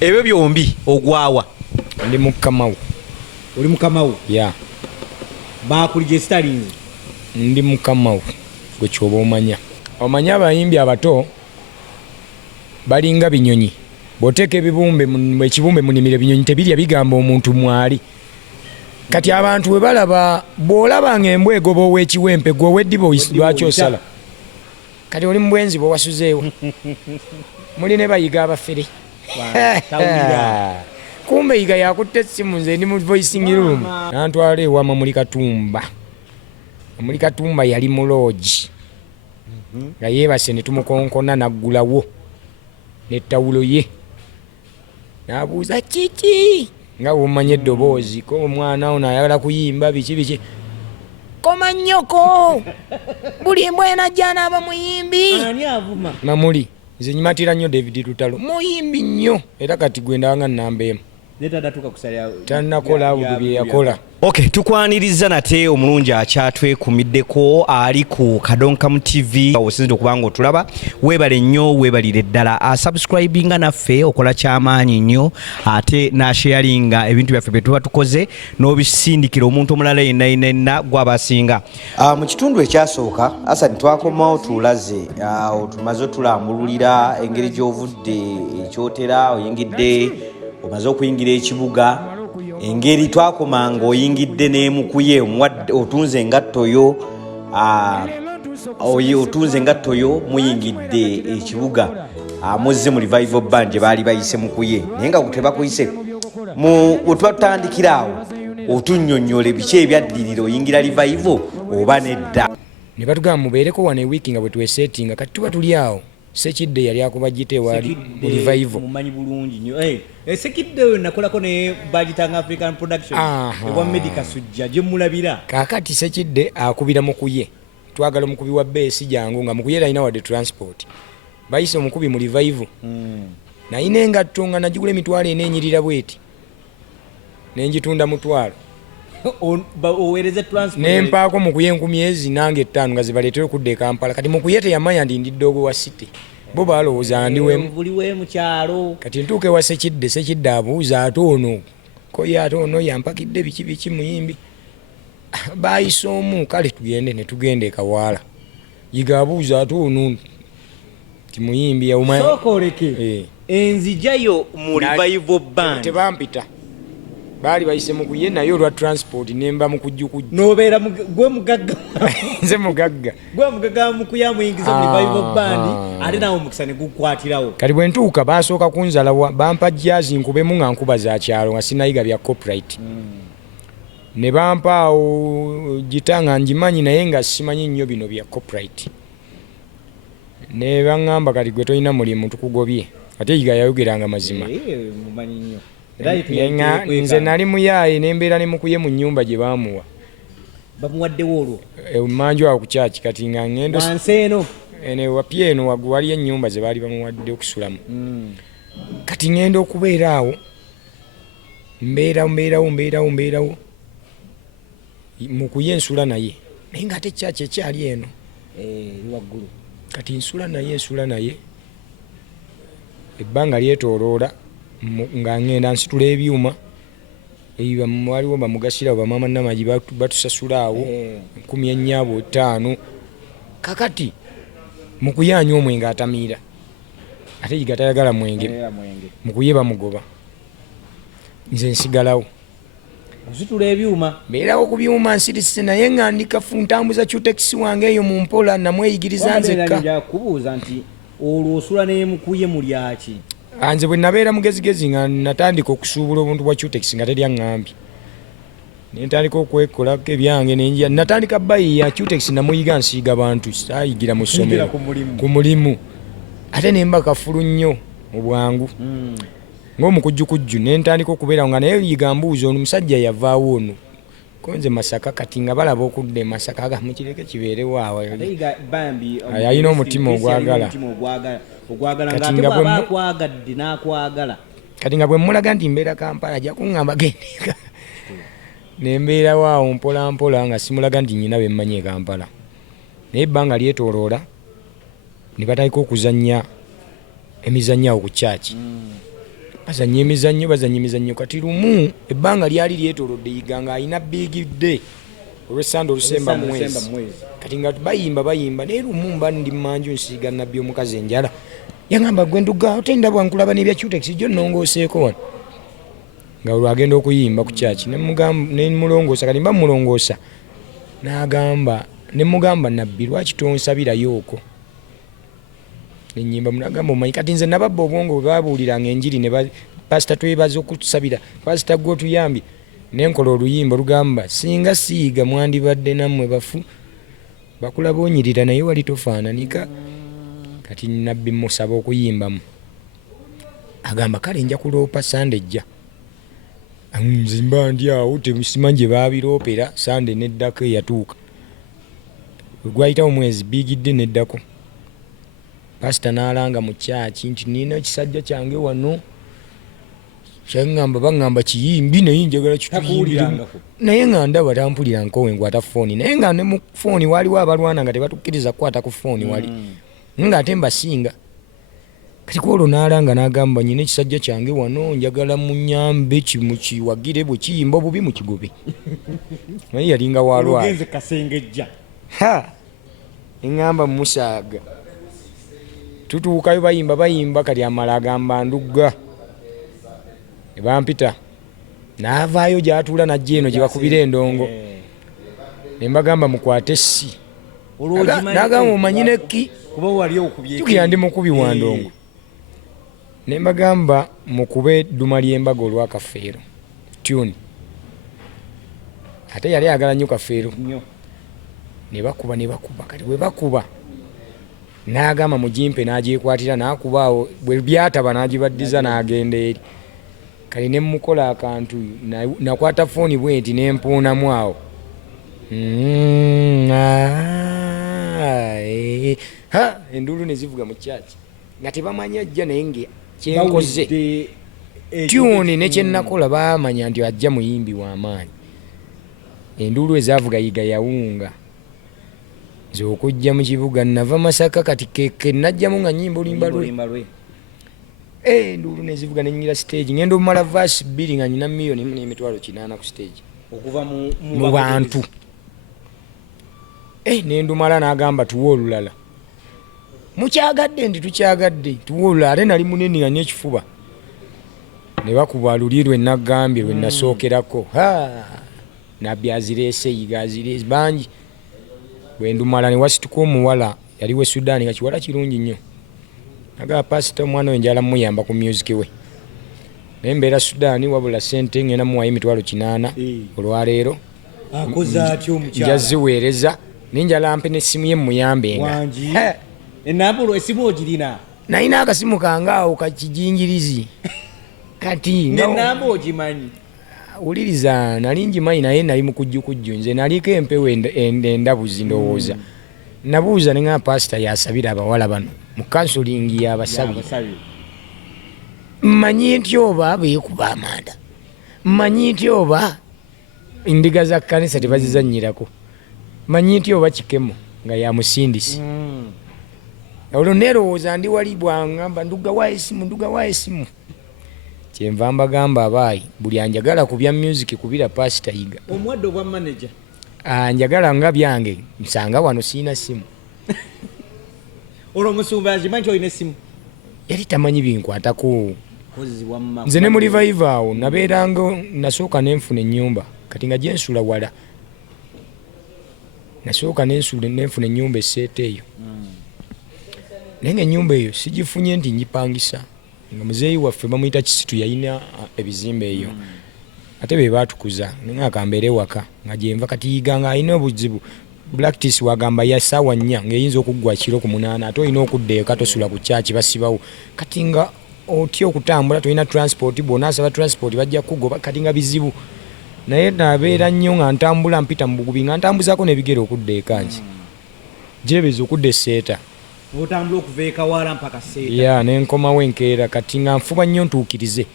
ebyo byombi ogwawa ndi mukamawu oli mukamawu ya bakulije Starlings ndi mukamawu gwe kyoba omanya abayimbi abato balinga binyonyi bw'oteeka ekibumbe munimire binyonyi tebirya bigamba omuntu mwali kati abantu bwe balaba bw'olabanga embwa egoba ow'ekiwempe gwe ow'eddiba lwaki osala kati oli mu bwenzi bw'owasuzeewo muli ne bayiga abafere kumbe yiga yakutte essimu nze ndi mu voicing room nantwala ewama muli katumba yali mu loogi nga yeebase ne tumukonkona naggulawo n'ettawulo ye n'abuuza kiki nga bw'omanya eddoboozi ko omwana ono ayagala kuyimba biki koma nnyoko buli mbwa enajja anaaba muyimbi mamuli nze nyimatira nnyo David Lutalo muyimbi nnyo era kati gwe ndabanga nnamba emu tannakola budu bye yakola. Okay, tukwaniriza nate omulungi akyatwekumiddeko ali ku Kadonkamu TV osinzidde okubanga otulaba weebale nnyo weebalire ddala subscribinga naffe okola kyamaanyi nnyo ate nasharinga ebintu byaffe bye tuba tukoze n'obisindikira omuntu omulala yenna gwabasinga mu kitundu ekyasooka Asani twakomawo tulaze otumaze otulambululira engeri gy'ovudde ekyotera oyingidde omaze okuyingira ekibuga engeri twakomanga oyingidde n'emukuye otunze engatto yo muyingidde ekibuga muzze mu revival band gye baali bayise mukuye naye nga tebakuyise wetwatandikira awo otunnyonnyole biki ebyaddirira oyingira revival oba nedda ne batugamba mubeereko wano ewiiki nga bwe twesetinga kati tuba tuli awo Sekidde yali akuba gite wali revival mumanyi bulungi nnyo Sekidde we nakolako ne Bagitanga African Production ewa Medical Sujja gye mulabira kakati Sekidde akubira mukuye twagala omukubi wa base jangu nga mukuye alina wadde transport bayise omukubi mu revival nayina engatto nga nagigula emitwalo eneenyirira bweti nenjitunda mutwalo owereze transport nempaako mukuye 10,000 nange 5 nga zibaleetere okudda e Kampala kati mukuye teyamanya ndi ndiddogo wa city bo balowooza ndiwemu buliwe mu kyalo kati ntuuke wa Sekidde abuuza ate ono koye ate ono yampakidde biki muyimbi bayise omu kale tugende ne tugenda ekawaala yiga abuuza ate ono ti muyimbi sokoleke enzijayo mu revival band tebampita baali bayise mukuye naye olwa transport nemba mukujjukujju nobeera gwe mugagga nze mugagga gwe mugagga mukuya muyingiza mu revival band ate nawo omukisa ne gukwatirawo kati bwe ntuuka basooka kunzala bampa jazzi nkubemu nga nkuba za kyalo nga sinayiga bya copyright ne bampa awo gita nga ngimanyi naye nga simanyi nnyo bino bya copyright ne baŋŋamba kati gwe tolina mulimu tukugobye ate yiga yayogeranga mazima mumanyi nnyo nze nali muyaayi nembeera ne mukuye mu nnyumba gye baamuwa bamuwaddewo olwo manju awo ku kyaki kati nga ngendo wanseeno wapya eno waliyo ennyumba ze baali bamuwadde okusulamu kati ngenda okubeera awo mbeerawo mukuye nsula naye naye nga ate kyaki ekyali eno waggulu kati nsula naye ebbanga lyetooloola nga ngenda nsitula ebyuma waliwo bamugasirawo bamama namagi batusasula awo 14,500 kakati mukuyanya omwenge atamiira ate yiga tayagala mwenge mukuye bamugoba nze nsigalawo nsitula ebyuma mbeerawo ku byuma nsirise naye nga ndikafu ntambuza kyutekisi wange eyo mu mpola namweyigiriza nzekka kubuuza nti olwo osula nemukuye mulyaki anze bwe nabeera mugezigezi nga natandika okusuubula obuntu bwa Cutex nga teryaŋŋambye nentandika okwekolako ebyange nenjira natandika bayi ya Cutex namuyiga nsiiga bantu saayigira mu ssomero ku mulimu ate nemba kafulu nnyo mu bwangu ng'omukujjukujju nentandika okubeerawo nga naye yiga mbuuza ono musajja yavaawo ono konze Masaka kati nga balaba okudde Masaka aga mukireke kibeerewo awo ayina omutima ogwagala kati nga bwe mmulaga nti mbeera Kampala ajja kuŋŋamba gendeka nembeerawo awo mpola nga simulaga nti nnyina bemmanyi e Kampala naye ebbanga lyetooloola ne batandika okuzannya emizannyo awo ku kyaki bazannya emizannyo kati lumu ebbanga lyali lyetoolodde iganga alina big day olw'essande olusemba mwezi kati nga bayimba naye lumu mba ndi manju nsiiga nabbi omukazi enjala yangamba gwe nduga otendabwa nkulaba n'ebya Cutex jjo nnongooseeko wano nga olwo agenda okuyimba ku kyaki nemulongoosa kati mba mulongoosa nemugamba nabbi lwaki tonsabirayo okwo nenyimba munagamba omanyi kati nze nababba obwongo bwe babuuliranga enjiri ne pasita twebaza okutusabira pasita gwe otuyambye nenkola oluyimba olugamba singa siiga mwandibadde nammwe bafu bakulaba onyirira naye wali tofaananika kati nabbi musaba okuyimbamu agamba kale nja kuloopa sande ejja nze mba ndi awo simanyi gye baabiroopera sande neddako eyatuuka gwayitawo omwezi bigidde neddako pasita n'alanga mu kyaki nti nina ekisajja kyange wano baŋŋamba kiyimbi naye njagala kituyimbiremu naye nga ndaba tampulira nkowe nkwata fooni naye nga ne mu fooni waliwo abalwana nga tebatukkiriza kukwata ku fooni wali nga ate mbasinga kati kwolwo n'alanga n'agamba nyina ekisajja kyange wano njagala munyambe kimukiwagire bwe kiyimba obubi mukigobe naye yalinga walwala eŋŋamba musaaga tutuukayo bayimba kati amala agamba ndugga ebampita n'avaayo gy'atuula najja eno gye bakubira endongo ne mbagamba mukwate essi n'agamba omanyine ki tukira ndi mukubi wa ndongo ne mbagamba mukube edduma ly'embaga olwa Kafeero tune ate yali ayagala nnyo Kafeero ne bakuba kati bwe bakuba n'agamba mugimpe n'agyekwatira n'akubaawo bwe byataba n'agibaddiza n'agenda eri kali ne mukola akantu nakwata fooni bwenti nempuunamu awo enduulu ne zivuga mu kyaki nga tebamanya ajja naye nga kyenkoze tyuni ne kyennakola baamanya nti ajja muyimbi w'amaanyi enduulu ezavuga yiga yawunga nze okujja mu kibuga nava Masaka kati keke najjamu nga nnyimba olimba lwe enduulu nezivuga nenyira stage ngenda omala vaasi 2 nga nyina milioni n'emitwalo 8 ku stage okuva mu bantu nendumala n'agamba tuwe olulala mukyagadde ndi tukyagadde tuwe olulala ate nali munene nga n'ekifuba ne bakuba luli lwe nagambye lwe nasookerako nabbi azireese yiga azireese bangi bwendumala ne wasituka omuwala yali we Sudan nga kiwala kirungi nnyo aga pasita omwana we njala muyamba ku music we nembeera Sudan wabula sente ngenda muwayo emitwalo 8 olwaleero akoza atyo omukyala njaziweereza ninjala mpe n'essimu ye muyambenga Wange enambulo esimu ogirina nalina akasimu kange awo kakijingirizi kati nenamba ogimanyi uliriza nali njimanyi naye nali mukujjukujju nze naliko empewo endabuzi ndowooza nabuuza ne nga pasita yasabira abawala bano mu kansulingi y'abasabi mmanyi nti oba beekuba amanda mmanyi nti oba endiga za kkanisa tebazizannyirako mmanyi nti oba kikemo nga yamusindisi olwo neerowooza ndi wali bwangamba ndugawo esimu kyenva mbagamba abaayi buli anjagala ku bya music kubira pasita yiga omwadde obwa manager njagala nga byange nsanga wano siina simu olwo omusumba agimanyi nti olina essimu yali tamanyi binkwatako nze ne mu revive awo nabeeranga nasooka nenfuna ennyumba kati nga gyensula wala nasooka nenfuna ennyumba esseeta eyo naye nga ennyumba eyo sigifunye nti njipangisa nga muzeeyi waffe bamuyita Kisitu yalina ebizimbe eyo ate be baatukuza nga akambeere waka nga gyenva kati yiga nga alina obuzibu practice wagamba ya ssaawa 4 ng'eyinza okuggwa kiro ku 8 ate olina okudda eka tosula ku kyaki basibawo kati nga otya okutambula tolina transport bw'onaasaba transport bajja kugoba kati nga bizibu naye nabeera nnyo nga ntambula mpita mu bugubi nga ntambuzaako n'ebigere okudda ekangi gyebeza okudda esseeta otambula okuva ekawala mpaka seeta nenkomawo enkeera kati nga nfuba nnyo ntuukirize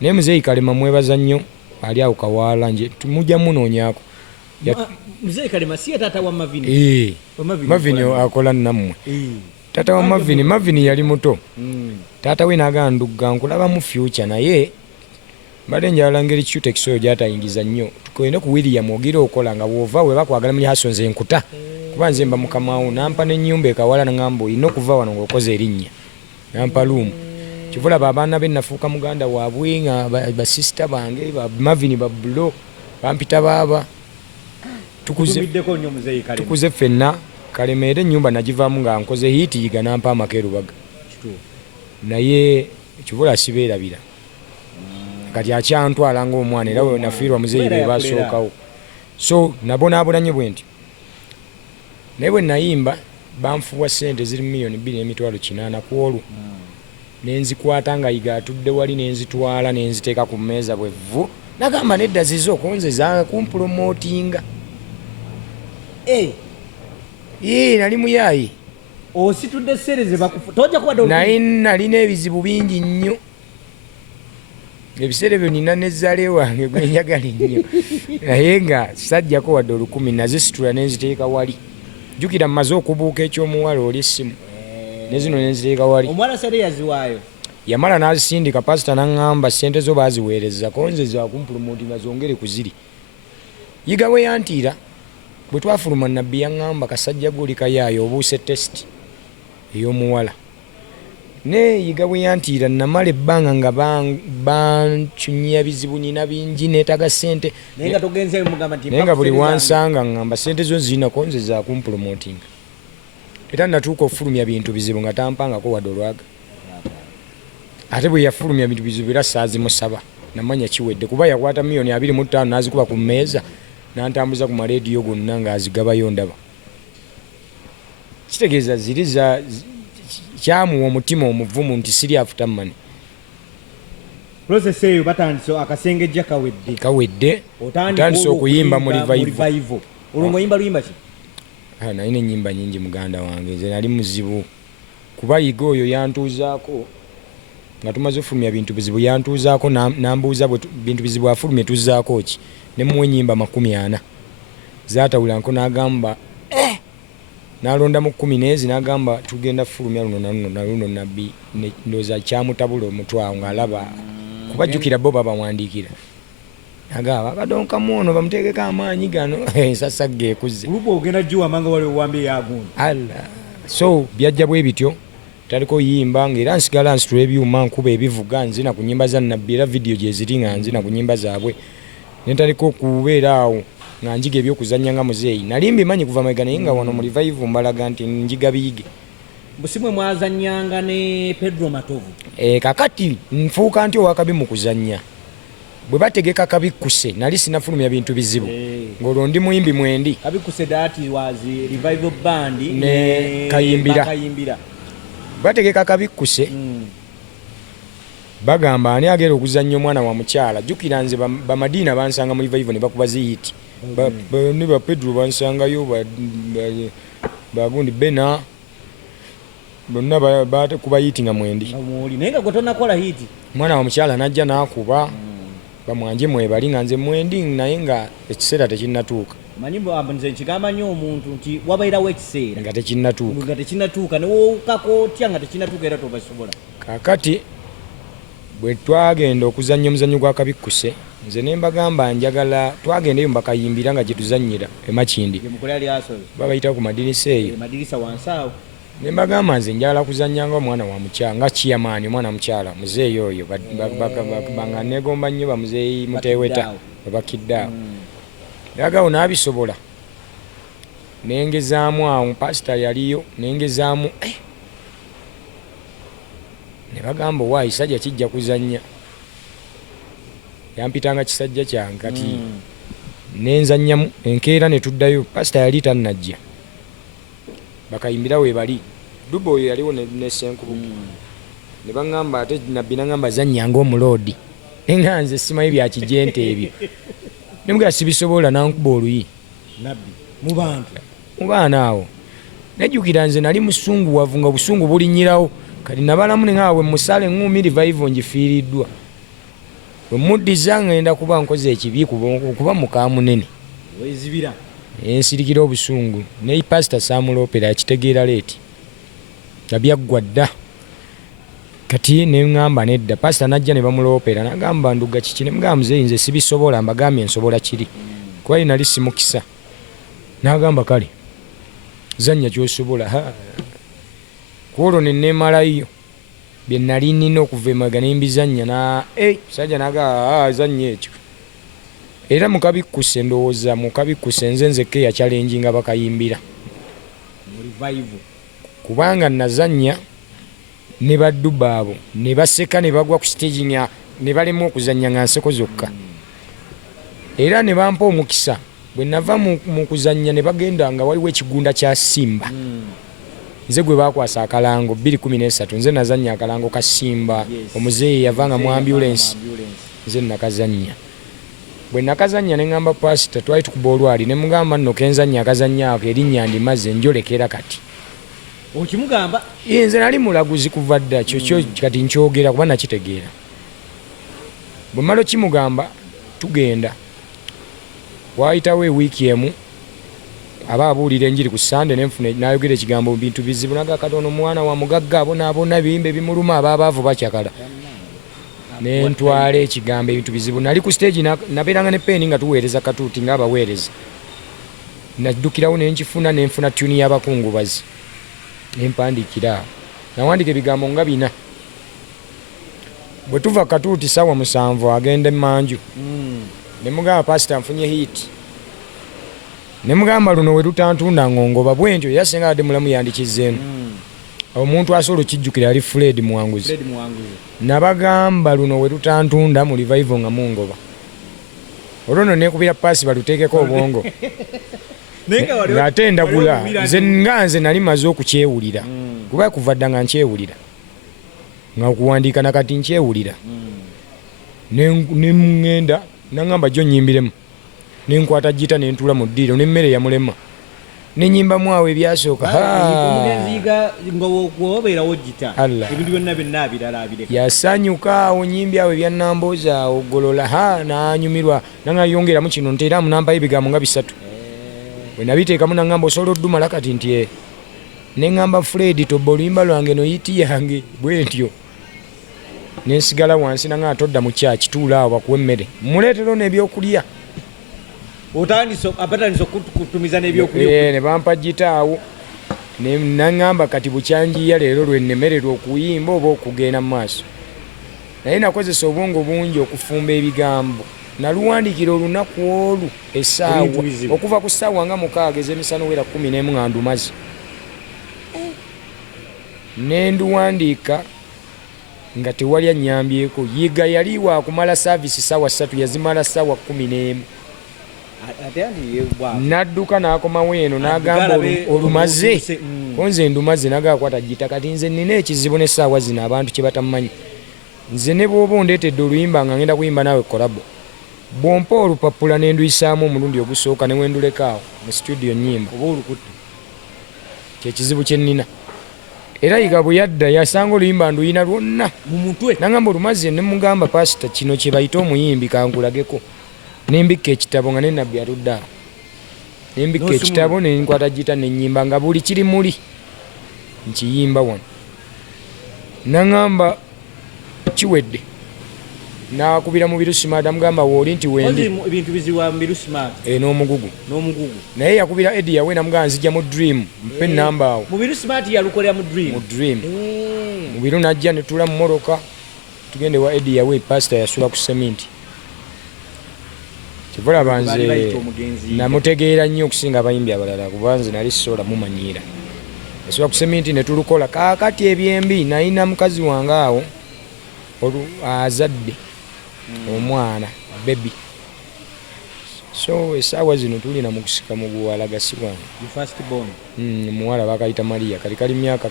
naye muzeeyi Kalema mwebaza nnyo ali awo kawaala nje tumujja munoonyaako muzeeyi Kalema si taata wa Mavini Mavini akola nammwe tata wa Mavin yali muto tata we nagandugga nkulaba mu future naye mbadde njala ngeri Cutex oyo gyatayingiza nnyo tukoyende ku William ogira okola nga bwova we bakwagala muli haso nze nkuta kuba nze mba mukamawo nampa n'ennyumba ekawala nangamba olina okuva wano ng'okoze erinnya nampa luumu kivula babaana be nafuuka muganda waabwe nga basisita bange Mavin babulo bampita baaba tukuze ffenna kalemeera ennyumba nagivaamu nga nkoze hiiti yiga nampa amakerubaga naye kivula sibeerabira kati akyantwala ng'omwana era we nafiirwa muzeeyi be basookawo so nabonaabonanye bwe nti naye bwe nayimba banfuwa ssente ziri miliyoni 2.8 ku olwo nenzikwata nga yiga atudde wali nenzitwala nenziteeka ku mmeeza bwevvu nagamba nedda zizo okonzeza kumpulomotinga nali muyaayi ositudde sereze tojja kuba naye nalina ebizibu bingi nnyo ebiseera ebyo nina nezzaale wange gwenjagala ennyo naye nga sajjako wadde 10 nazisitula nenziteeka wali jjukira mmaze okubuuka ekyomuwala oli essimu nezino nenziteeka wali omwana sere yaziwaayo yamala nazisindika pasita naŋŋamba ssente zo baaziweereza konze zakumpulumontinga zongere ku ziri yiga we yantiira bwe twafuluma nabbi yaŋŋamba kasajja guli kayaayo obuuse tesiti ey'omuwala ne yiga bwe yantiira namala ebbanga nga bancunyya bizibu nina bingi neetaga ssente naye nga togenzeyo mugamba nti naye nga buli wansanga ŋŋamba ssente zo zirinako nze zakumpulumontinga era natuuka ofulumya bintu bizibu nga tampangako wadde olwaga ate bwe yafulumya bintu bizibu era saazimusaba namanya kiwedde kuba yakwata miliyoni 25 nazikuba ku mmeeza nantambuza ku marediyo gonna ng'azigabayo ndaba kitegeeza ziri kyamuwa omutima omuvumu nti siri afuta mani process eyo batandise akasengejja kawedde otandise okuyimba mu revival olwo ng'oyimba luyimba ki nalina ennyimba nyingi muganda wange nze nali muzibu kuba yiga oyo yantuuzaako nga tumaze ofulumya bintu bizibu yantuuzaako nambuuza bintu bizibu afulumye tuzzaako ki nemuwa ennyimba 40 zaatawulanko n'agamba nalonda mu 10 neezi n'agamba tugenda fulumya luno nabbi ndooza kyamutabula omutwawo ng'alaba kuba jjukira bo babawandiikira agaba badonkamu ono bamuteekeko amaanyi gano ensasa geekuze ogenda giwamanga waliwo wambi yagundi so byajja bwe bityo taliko yimba ng'era nsigala nsitula ebyuma nkuba ebivuga nzina ku nnyimba za nabbi era vidiyo gye ziri nga nzina ku nnyimba zaabwe netaliko okubeera awo nga njiga ebyokuzannya nga muzeeyi nali mbimanyi kuva mabega naye nga wano mu revival mbalaga nti njiga biyige busimwe mwazannyanga ne Pedro Matovu kakati nfuuka nti owakabi mu kuzannya bwe bategeka kabikkuse nali sinafulumya bintu bizibu ng'olwo ndi muyimbi mwendi kabikkuse dati wazi revival band ne kayimbira bategeka kabikkuse bagamba ani agenda okuzannya omwana wa mukyala jjukira nze bamadiina bansanga mu revival ne bakuba ziyiti ne ba Pedro bansangayo bagundi bena bonna bakuba yiti nga mwendi naye nga gwe tonakola hiti omwana wa mukyala najja n'akuba bamwanje mwebali nga nze mwendi naye nga ekiseera tekinnatuuka manyi nze nkigamba nnyo omuntu nti wabairawo ekiseera nga tekinnatuuka newowukako otya nga tekinnatuuka era tobasobola kakati bwe twagenda okuzannya omuzannyo gwa kabikkuse nze ne mbagamba njagala twagendeyo mbakayimbira nga gyetuzannyira emakindi babayita ku madirisa eyo ne mbagamba nze njagala kuzannya nga omwana wa mukyala nga kiyamaani omwana mukyala muzeeyi oyo banga negomba nnyo bamuzeeyi muteweta babakidde awo yagawo n'abisobola nengezaamu awo pasita yaliyo nengezaamu ne bagamba waayi sajja kijja kuzannya yampitanga kisajja kyange kati nenzannyamu enkeera ne tuddayo pasita yali tannajja bakayimbira we bali duba oyo yaliwo ne Senkulu ne baŋŋamba ate nabbi naŋŋamba zannyanga omuloodi nga nze simanyi bya kijente ebyo ne mugala sibisobola nankuba oluyi mu baana awo nejjukira nze nali musunguwavu nga busungu bulinnyirawo kati nabalamu ne nga bwe musale eŋŋumi revival ngifiiriddwa bwe muddiza ngenda kuba nkoze ekibi kuba muka munene ensirikira obusungu ne pasita saamulopera yakitegeera leeti abyaggwa dda kati ne ngamba nedda pastor najja ne bamuloopera nagamba nduga kiki ne mugamba muzeeyi nze sibisobola mbagambye nsobola kiri kuba nali simukisa nagamba kale zanya kyosobola kwolwo ne neemalayo bye nali nina okuva emabega ne mbizannya na musajja naga zanya ekyo era mukabikkuse ndowooza mukabikkuse nze nzekka eyakyalenge nga bakayimbira kubanga nazannya ne baddu baabo ne baseka ne bagwa ku stage ne balema okuzannya nga nseko zokka era ne bampa omukisa bwe nava mu kuzannya ne bagenda nga waliwo ekigunda kya Simba nze gwe bakwasa akalango 2013 nze nazannya akalango ka Simba omuzeeyi yavanga mu ambulance nze nakazannya bwe nakazannya ne ngamba pastor twali tukuba olwali ne mugamba nno kenzannya akazannya ako erinnya ndimaze njolekera kati okimugamba nze nali mulaguzi kuva dda kyo kati nkyogera kuba nakitegeera bwe malo kimugamba tugenda wayitawo ewiiki emu aba abuulira enjiri ku Sande nenfuna nayogera ekigambo bintu bizibu naga katono mwana wa mugagga abonaabona biyimbe bimuluma ababaavu bakyakala nentwala ekigambo ebintu bizibu nali ku stage nabeeranga ne peeni nga tuweereza katuuti ngaabaweereza naddukirawo nenkifuna nenfuna tuni y'abakungubazi nempandiikira nawandika ebigambo nga 4 bwe tuva katuuti sawa 7 agenda emanju ne mugamba pastor nfunye hit ne mugamba luno we tutantunda ngongoba bwentyo yasenga ade mulamu yandikizeeno omuntu asobola okijjukira ali Fred Muwanguzi nabagamba luno we tutantunda mu revival nga mungoba olwono nekubira pasi baluteekeko obwongo ng'ate ndagula nze nali maze okukyewulira kuba kuva dda nga nkyewulira nga kuwandiika nakati nkyewulira ne ŋŋenda nangamba jjo nyimbiremu nenkwata jita nentuula mu ddiiro nemmere yamulema nenyimbamu awo ebyasooka yasanyuka awo nyimbi awo ebyannambooza awo golola nanyumirwa nangayongeramu kino nteeramu nampayo ebigambo nga 3 bwe nabiteekamu nangamba osobola oddumala kati nti neŋŋamba Fred tobba oluyimba lwange noyiti yange bwe ntyo nensigala wansi nanga atodda mu kyaki tuula awo bakuwa emmere muleetero n'ebyokulya abatandisa okutumiza n'ebyokulya ne bampa gitaawo naŋŋamba kati bukyanjiya leero lwennemererwa okuyimba oba okugenda mu maaso naye nakozesa obwongo bungi okufumba ebigambo naluwandiikira olunaku olwo essaawa okuva ku ssaawa nga 6 ez'emisano wera 11 nga ndumaze nenduwandiika nga tewali annyambyeko yiga yali waakumala saavisi ssaawa 3 yazimala ssaawa 11 nadduka n'akomawo eno n'agamba olumaze konze ndumaze nagakwata gita kati nze nina ekizibu n'essaawa zino abantu kye batamumanyi nze ne bw'oba ondeetedde oluyimba nga ngenda kuyimba naawe kolabo bw'ompa olupapula n'enduyisaamu omulundi ogusooka ne wendulekaawo mu studio nnyimba oba olukutte kyekizibu kye nnina era yiga bwe yadda yasanga oluyimba nduyina lwonna mu mutwe nangamba olumaze ne mugamba pasita kino kye bayita omuyimbi kankulageko nembikka ekitabo nga nenabbi atudde awo nembikka ekitabo nenkwata gita nenyimba nga buli kiri muli nkiyimba wano nangamba kiwedde nakubira mu birusimada mugamba wooli nti wendi ebintu biziwa mu birusimada n'omugugu naye yakubira edi yawe namugamba nzija mu dream mpe namba awo mu birusimada yalukolera mu dream mu biru najja netula mu moroka tugende wa edi yawe pastor yasula ku seminti kivulaba nze namutegeera nnyo okusinga abayimbi abalala kuba nze nali sola mumanyiira yasula ku seminti netulukola kaakati ebyembi nayina mukazi wange awo azadde omwana bebi so essaawa zino tulina mu kusika mu buwala gasibwange muwala bakayita Maria kali kali myaka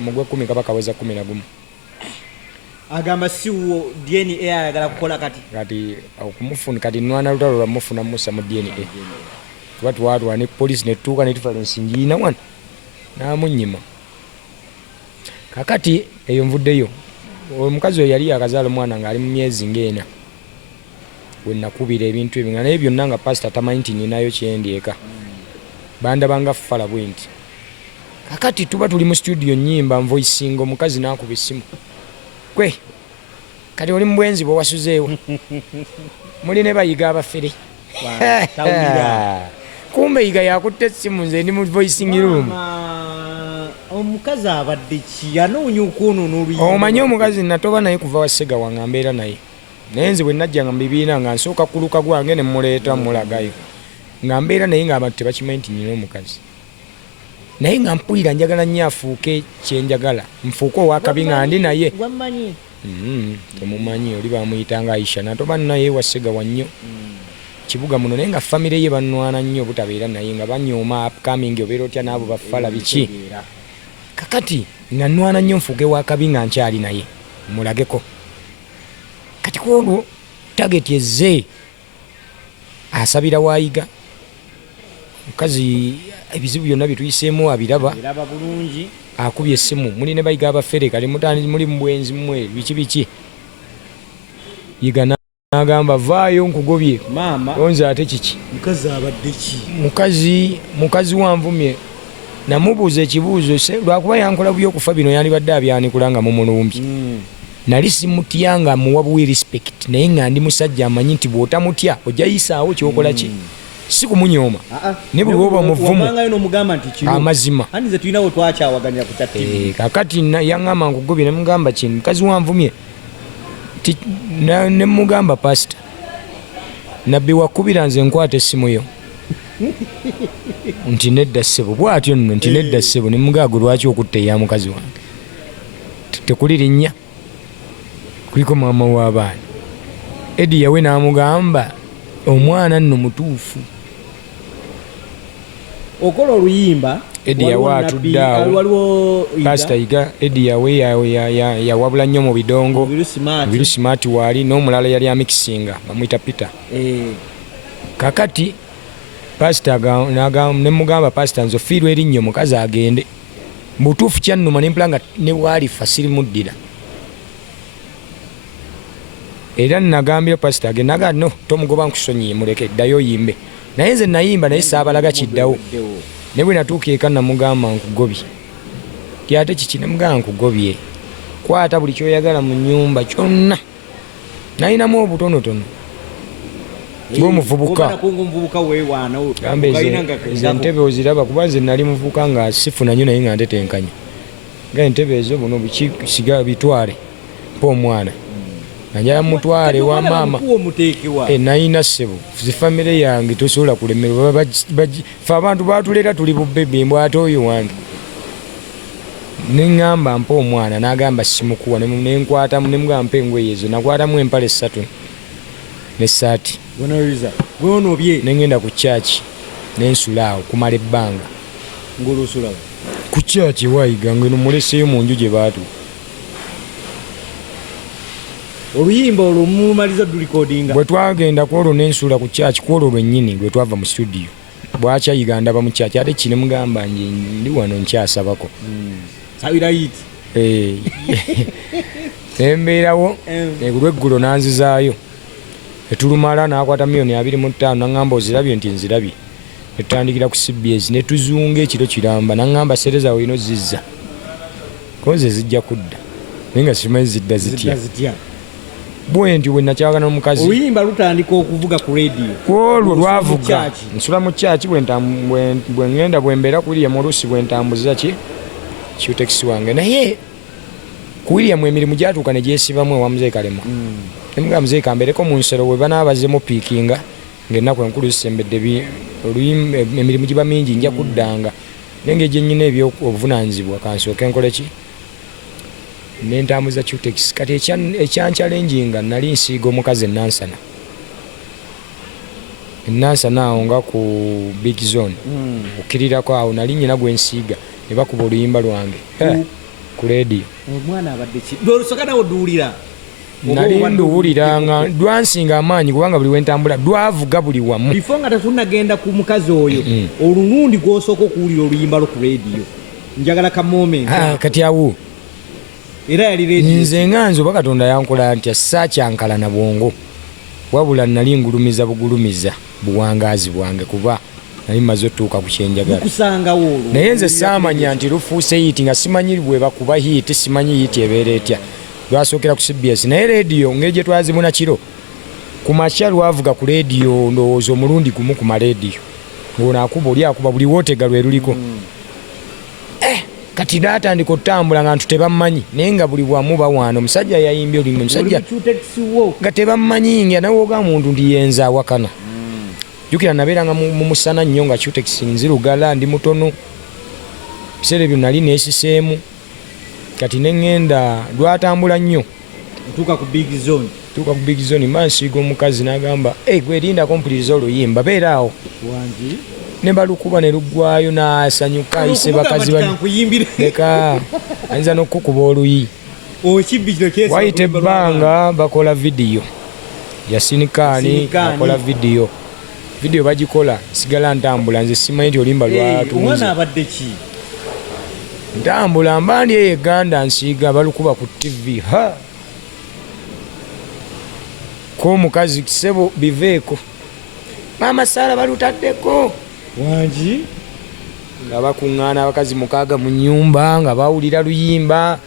mugwe 10 kaba kaweza 11 agamba siwo DNA ayagala kukola kati okumufuna kati nwana lutalo lwamufuna musa mu DNA kuba twatwala ne police netuuka ne difference njiina wana namunyima kakati eyo nvuddeyo omukazi oyo yali akazaala omwana ng'ali mu myezi ng'ena we nakubira ebintu ebyo nga naye byonna nga pasita tamanyi nti ninayo kyendyeka bandabanga fala bwe nti kakati tuba tuli mu studio nyimba voicing omukazi n'akuba essimu kwe kati oli mu bwenzi bwe wasuzeewo muli ne bayiga abafere kumbe yiga yakutte essimu nze ndi mu voicing room omukazi abadde ki yanoonya okwonoona oluyimba omanyi omukazi natoba naye kuva wa Ssegawa nga mbeera naye naye nze bwe najja nga mu bibiina nga nsooka kuluka gwange ne muleeta mulagayo nga mbeera naye nga abantu tebakimanyi nti nyina omukazi naye nga mpulira njagala nnyo afuuke kyenjagala nfuuke owakabi nga ndi naye temumanyi oli bamuyitanga Aisha natoba naye wa Ssegawa nnyo kibuga muno naye nga famire ye banwana nnyo obutabeera naye nga banyooma upcoming obeera otya n'abo bafala biki kakati nga nwana nnyo nfuuke wakabi nga nkyali naye mulageko kati kwolwo tageti ezze asabira waayiga mukazi ebizibu byonna byetuyiseemu abiraba bulungi akubye essimu muli ne bayiga abafere kale muli mu bwenzi mmwe biki yiga n'agamba vaayo nkugobye maama onze ate kiki mukazi abadde ki mukazi wanvumye namubuuza ekibuuzo lwakuba yankola byokufa bino yandibadde abyanikula nga mumulumbye nali simutya nga muwa buwi respect naye nga ndi musajja amanyi nti bw'otamutya ojja yisaawo kyokola ki si kumunyooma ne buli woba omuvumu amazima kakati yaŋŋamba nkugobye nemugamba kino mukazi wanvumye nemugamba pasita nabbi wakubira nze nkwata essimu yo nti nedda ssebo bwatyo nno nti nedda ssebo nemugaago lwaki okutta eya mukazi wange tekuli linnya kuliko maama w'abaana edi yawe n'amugamba omwana nno mutuufu okola oluyimba edi yawe atuddaawo pasita yiga edi yawe yawabula nnyo mu bidongo virusimaati waali n'omulala yali amikisinga bamuyita Peter kakati pasita nemugamba pasita nze ofiirwa erinnya omukazi agende butuufu kyannuma nempula nga ne waalifa sirimuddira era nagambira pasita agende naga no tomugoba nkusonyiye muleke ddayo yimbe naye nze nayimba naye saabalaga kiddawo ne bwe natuuka eka namugamba nkugobye tyate kiki nemugamba nkugobye kwata buli kyoyagala mu nnyumba kyonna nayinamu obutonotono ng'omuvubuka gamba ezo entebe oziraba kuba nze nali muvubuka nga sifuna nnyo naye nga ntetenkanya nga entebe ezo buno bikisiga bitwale mpa omwana nanjala mutwale wa maama nayina ssebo zifamire yange tosobola kulemerwa fe abantu batuleeta tuli bubebi mbwate oyo wange neŋŋamba mpa omwana n'agamba simukuwa nenkwatamu nemugamba mpa engoye ezo nakwatamu empale 3 n'essaati nengenda ku kyaki nensula awo kumala ebbanga ku kyaki wayiga ngeno muleseyo mu nju gye baatuuka oluyimba olwo mumaliza dulikodinga bwe twagenda kwolwo nensula ku kyaki kwolwo lwennyini lwe twava mu studio bwakyayiga ndaba mu kyaki ate kine mugamba nje ndi wano nkyasabako nembeerawo olweggulo nanzizaayo etulumala nakwata $25,000 naŋŋamba ozirabye nti nzirabye netutandikira ku CBS netuzunga ekiro kiramba naŋŋamba sereza olina zizza koze zijja kudda naye nga simanyi zidda zitya bwe nti bwe nakyawagana n'omukazi oluyimba lutandika okuvuga ku radio olwo lwavuga nsula mu kyaki bwe ŋŋenda bwe mbeera ku William oluusi bwe ntambuza kiutekisi wange naye ku William emirimu gyatuuka ne gyesibamu ewa muzeeyi Kalema nemugamba muzeeyi kambereko mu nsero bwe banaabazemu piikinga ng'ennaku enkulu zisembedde emirimu giba mingi nja kuddanga naye ng'egyennyina ebyobuvunaanyizibwa kansooke nkole ki nentambuza kiutekisi kati ekyankyalenjinga nali nsiiga omukazi enansana awo nga ku big zone okkirirako awo nali nyina gwensiiga ne bakuba oluyimba lwange ku leediyo omwana abadde ki lwolusoka nawo duwulira nali nduwuliranga lwansinga amaanyi kubanga buli wentambula lwavuga buli wamu bifo nga tetunagenda ku mukazi oyo olunundi gwosooka okuwulira oluyimba lwo ku leediyo njagala ka moment kati awo era yali leediyo nze nga nze oba Katonda yankola ntya saakyankala na bwongo wabula nali ngulumiza bugulumiza buwangaazi bwange kuba nali maze otuuka ku kyenjagala kusangawo olwo naye nze saamanya nti lufuuse hiiti nga simanyi bwe bakuba hiiti simanyi hiiti ebeera etya lwasookera ku CBS naye rediyo ngeri gye twazibuna kiro ku makya lwavuga ku rediyo ndowooza omulundi gumu ku marediyo ng'onaakuba oli akuba buli wootega lwe luliko kati naatandika otambula nga ntu tebammanyi naye nga buli bwamu bawaana omusajja yayimbye oli musajja nga tebammanyi nga nawoga muntu ndi yenza awakana jukira nabeeranga mu musana nnyo nga Cutex nzirugala ndi mutono biseera ebyo nali neesiseemu kati neŋŋenda lwatambula nnyo tuuka ku big zone mansiiga omukazi n'agamba gwerindako mpuliriza oluyimba beera awo ne balukuba ne luggwayo n'asanyuka ayise bakazi leka ayinza n'okukuba oluyi wayita ebbanga bakola vidiyo ya sinikaani bakola vidiyo bagikola sigala ntambula nze simanyi nti olimba lwatunze ntambula mbandi eyo eganda nsiiga balukuba ku TV ko omukazi kisebo biveeko maama Saala balutaddeko Wange nga bakuŋŋaana abakazi 6 mu nnyumba nga bawulira luyimba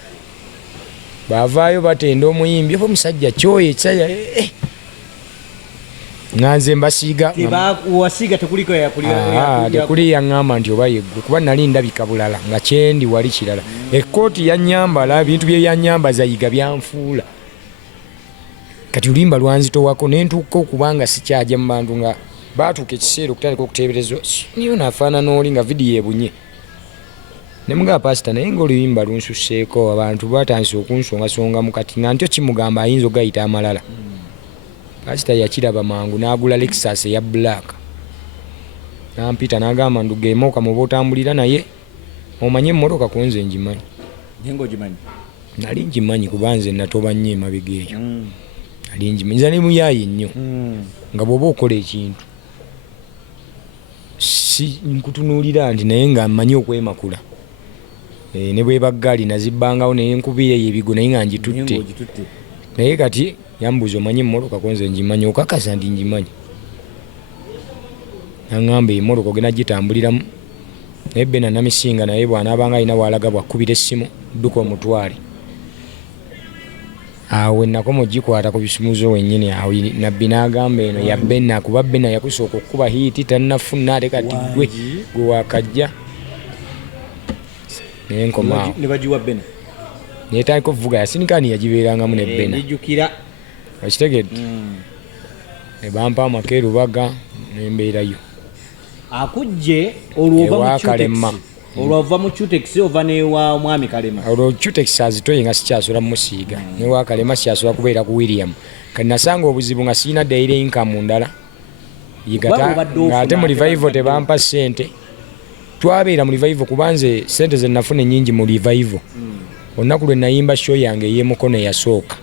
bavaayo batenda omuyimbi oba omusajja kyoyo ekisaya nga nze mbasiiga tekuli yaŋŋamba nti oba yeggwe kuba nali ndabika bulala nga kyendi wali kirala ekkooti yannyambala ebintu bye yannyambaza yiga byanfuula kati oluyimba lwanzitowako nentuuka okubanga sikyajja mu bantu nga baatuuka ekiseera okutandika okuteebereza niyo naafaanana oli nga vidiyo ebunye ne mugamba pasita naye ngaoluyimba lunsusseeko abantu batandise okunsongasongamu kati nga ntyo kimugamba ayinza ogayita amalala pasita yakiraba mangu n'agula Lexus eya black nampita n'agamba ndugeemooka muba otambulira naye omanye emmotoka kunze ngimanyi nali ngimanyi kuba nze natoba nnyo emabega eyo nali ngimanyi nze nemuyaayi nnyo nga bw'oba okola ekintu si nkutunuulira nti naye nga mmanyi okwemakula ne bweba gaali nazibbangawo naye nkubira ebigo naye nga ngitutte naye kati yambuuza omanyi emmotoka konze ngimanyi okakasa nti ngimanyi naŋŋamba emmotoka ogenda gitambuliramu naye bena namisinga naye bw'anaabanga alina bw'alaga bw'akkubira essimu dduka omutwale awo nakoma ogikwata ku bisumuzo wennyini awo nabbi n'agamba eno ya Bena kuba Bena yakusooka okkuba hiiti tannafuna ate kati gwe wakajja naye nkomaawo netandika okuvuga yasinikaani yagibeerangamu ne Bena okitegedde ne bampa amakeerubaga nembeerayo akujje olwoba olwova mu Cutex ova newa mwami Kalema olwo Cutex azitoye nga sikyasula musiiga newa Kalema sikyasula kubeera ku William kati nasanga obuzibu nga sirina daily income ndala yigata ng'ate mu revival tebampa ssente twabeera mu revival kubanze ssente ze nafuna ennyingi mu revival olunaku lwe nayimba show yange ey'emukono eyasooka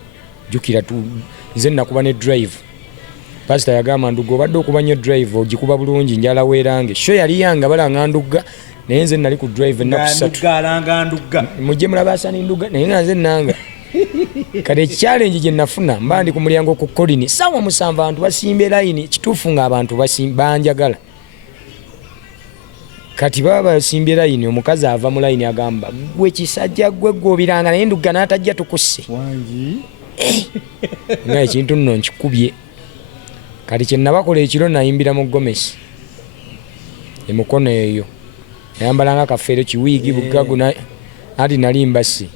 jjukira nze nakuba ne drive pasita yagamba nduga obadde okuba nnyo drive ogikuba bulungi njala weerange show yali yange balanga ndugga naye nze nali ku drive ennaku 3 mujje mulaba asani nduga naye nga nze nanga kati ekichallenge gye nafuna mba ndi ku mulyango ku kolini sawa 7 abantu basimbye layini kituufu nga abantu banjagala kati baba basimbye layini omukazi ava mu layini agamba gwe kisajja gwe gwobiranga naye nduga n'atajja tukusse nga ekintu nno nkikubye kati kye nabakola ekiro nayimbira mu Gomesi emukono eyo nayambalanga Kafeero kiwiigi bugagu ati nali mbasi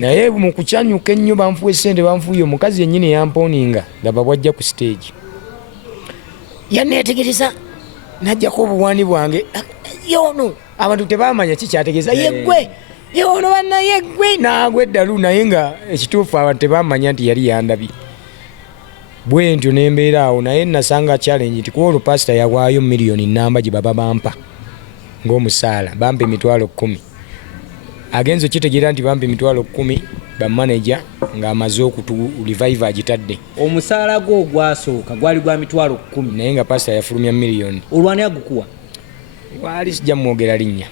naye mu kukyanyuka ennyo banfuwa essente banfuuye omukazi yennyini yamponinga laba bwajja ku stage yaneetegereza najjako obuwaani bwange yono abantu tebamanya kikyategeeza yeggwe yono banna yeggwe naagwa eddalu naye nga ekituufu abantu tebamanya nti yali yandabye bwe ntyo nembeera awo naye nasanga challenge nti kuba olupasita yawaayo miliyoni namba gye baba bampa ng'omusaala bampa 10,000 agenza okitegeera nti bampa 10,000 bamanaja ng'amaze okutulivive agitadde omusaala gwo ogwasooka gwali gwa 10,000 naye nga pasita yafulumya miliyoni olwani agukuwa waali sijja mwogera linnya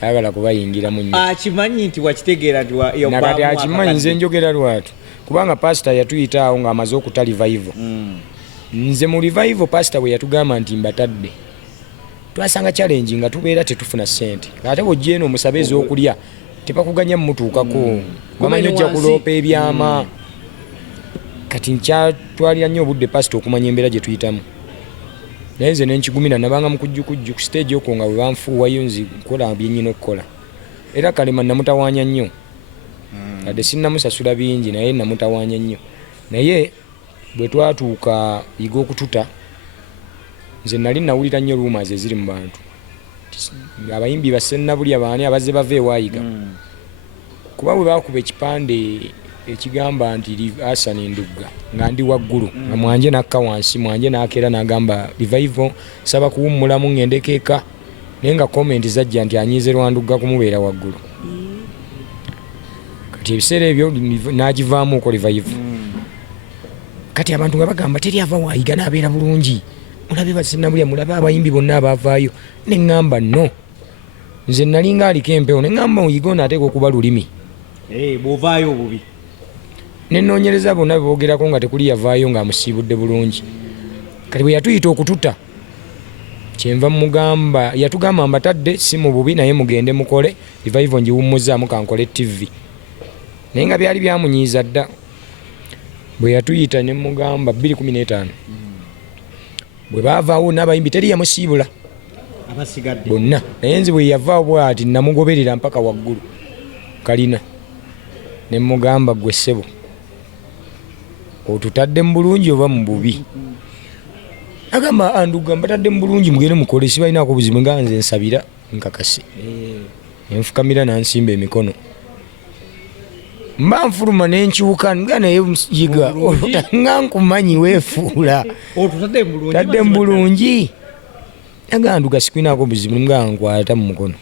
taagala kubayingiramu nnyo akimanyi nti wakitegeera nti nakati akimanyi nze njogera lwatu kubanga pasita yatuyita awo ng'amaze okutalivive nze mu livive pasita bwe yatugamba nti mbatadde twasanga challenge nga tubeera tetufuna ssente ate bw'ojja eno omusabe ez'okulya tebakuganya mutuukako bamanyi ojja kuloopa ebyama kati nkyatwalira nnyo obudde pasita okumanya embeera gye tuyitamu naye nze nenkigumira nabanga mukujjukujju ku stage okwo nga bwe banfuuwayo nkola byennyina okukola era kalema namutawaanya nnyo adde sinnamusasula bingi naye namutawaanya nnyo naye bwe twatuuka yiga okututa nze nali nawulira nnyo ruumazi eziri mu bantu abayimbi basennabulya baani abazze bava ewaayiga kuba bwe bakuba ekipande ekigamba nti Hassan Ndugga nga ndi waggulu nga Mwanje nakka wansi Mwanje nakeera n'agamba revival saba kuwummulamu ng'endekeeka naye nga komenti zajja nti anyiize Lwandugga kumubeera waggulu kati ebiseera ebyo n'agivaamu uko revival kati abantu nga bagamba teri ava waayiga n'abeera bulungi mulabe basennabulya mulabe abayimbi bonna abaavaayo ne ŋŋamba no nze nalinga aliko empewo ne ŋŋamba oyiga onaateeka okuba lulimi bw'ovaayo obubi nenoonyereza bonna bebogerako nga tekuli yavaayo ng'amusiibudde bulungi kati bwe yatuyita okututa kyenva mugamba yatugamba mbatadde si mu bubi naye mugende mukole revival ngiwummuzaamu kankole TV naye nga byali byamunyiiza dda bwe yatuyita ne mugamba 2015 bwe baavaawo n'abayimbi teri yamusiibula abasigadde bonna naye nzi bwe yavaawo bw'ati namugoberera mpaka waggulu kalina ne mugamba gwe ssebo otutadde mu bulungi oba mu bubi agamba Andugga mbatadde mu bulungi mugende mukole sibalinaako buzibu nga nze nsabira nkakase nenfukamira nansimba emikono mba nfuluma nenkyuka nga naye yiga nga nkumanyi weefuula otutadde mu bulungi agamba Andugga sikwinaako buzibu nga nkwata mu mukono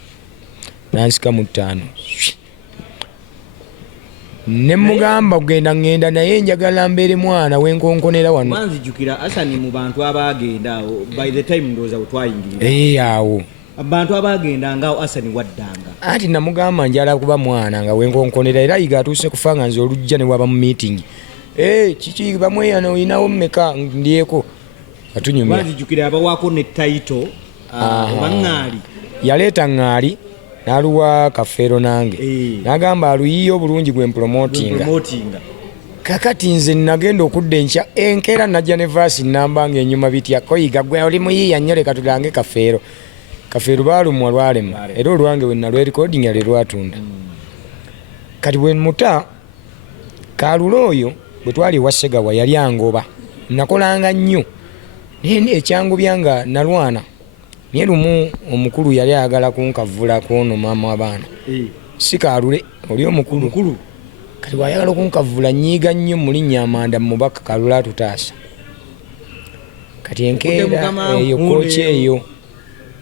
nansika mu 5 ne mugamba ngenda naye njagala mbeere mwana wenkonkonera wano banzijukira Hassan mu bantu abagenda by the time ndoza utwayingirira awo abantu abagenda ngao Hassan waddanga ati namugamba njala kuba mwana nga wenkonkonera era yiga atuuse kufanga nze olujja ne waba mu meeting kiki bamweyana oyinawo mmeka ndieko atunyumya banzijukira abawako ne title bangaali yaleeta ngaali naluwa Kafeero nange nagamba aluyiyo bulungi gwe promotinga kakati nze nagenda okudda enkya enkeera najja ne vaasi nambanga enyuma bitya koyiga gwe oli muyiiya nnyo leka tulange Kafeero baalumwa lwalema era olwange wenna lwerecording yali lwatunda kati bwe muta kalula oyo bwe twali ewa Ssegawa yali angoba nakolanga nnyo naye ekyangobyanga nalwana naye lumu omukulu yali ayagala kunkavula kwono maama abaana si Kalule oli omukulu kati wayagala okunkavula nyiiga nnyo mulinnya Amanda mubaka Kalule atutaasa kati enkeera eyo kooki eyo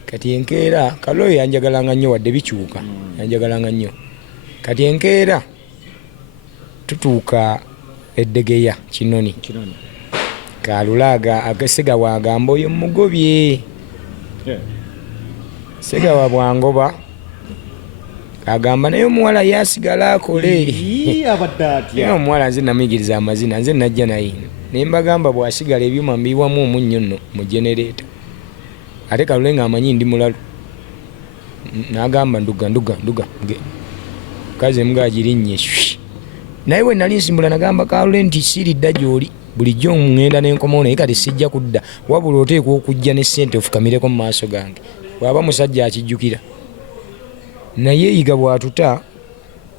kati enkeera Kalule yanjagalanga nnyo wadde bikyuka yanjagalanga nnyo kati enkeera tutuuka eddegeya Kinoni Kalule Ssegawa agamba oyo mugobye Ssegawa bwangoba agamba naye omuwala yasigala akole naye omuwala nze namuyigiriza amazina nze najja naye naye mbagamba bwasigala ebyuma mbiwamu omunnyo nno mu genereeta ate Kalule ng'amanyi ndi mulalu n'agamba Ndugga kaze mga agirinnye naye we nali nsimbula nagamba Kalule nti siridda gy'oli bulijjo ngenda n'enkomawo naye kati sijja kudda wabula oteekwa okujja ne ssente ofukamireko mu maaso gange bw'aba musajja akijjukira naye yiga bwatuta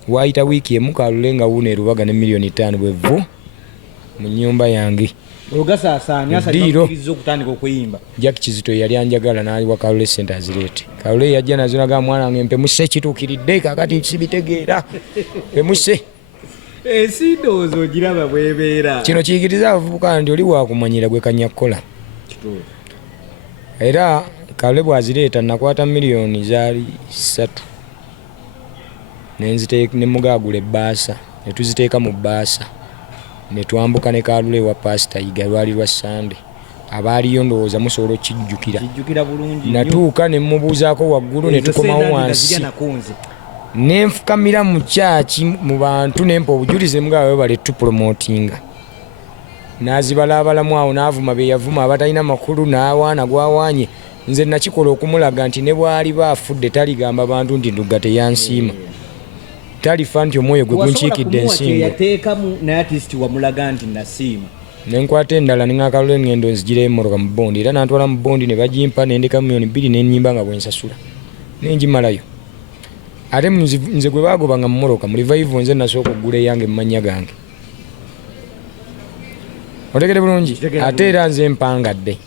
waayita wiiki emu Kalule nga wuuna erubaga ne miliyoni 5 bwevvu mu nnyumba yange Jack Kizito yali anjagala n'aliwa Kalule ssente azireete Kalule yajja nazo naga mwana wange mpemuse kituukiridde kakati sibitegeera mpemuse esidoozo ogiraba bwebeera kino kiyigiriza abavubuka nti oli wakumanyira gwe kanya kukola era Kalule bwazireeta nakwata miliyoni zaali 3 ne mugagula ebbaasa ne tuziteeka mu bbaasa ne twambuka ne Kalule wa pasita yiga lwali lwa Sande abaaliyo ndowooza musobola okijjukira natuuka ne mubuuzaako waggulu ne tukomawo wansi nenfukamira mu kyaki mu bantu nempa obujulizi mugawe bale tupromotinga nazibalaabalamu awo n'avuma be yavuma abatalina makulu n'awaana gwawaanye nze nakikola okumulaga nti ne bwali baafudde taligamba bantu nti Ndugga teyansiima talifa nti omwoyo gwe gunkiikidde ensingo nenkwata endala neŋakalula engendo nzigirayo emmoroka mu bondi era nantwala mu bondi ne bagimpa nendeka milioni 2 nenyimba nga bwensasula nenjimalayo ate nze gwe bagobanga mu moroka mu revival nze nasooka okugula eyange mumanya gange otegere bulungi ate era nze mpangadde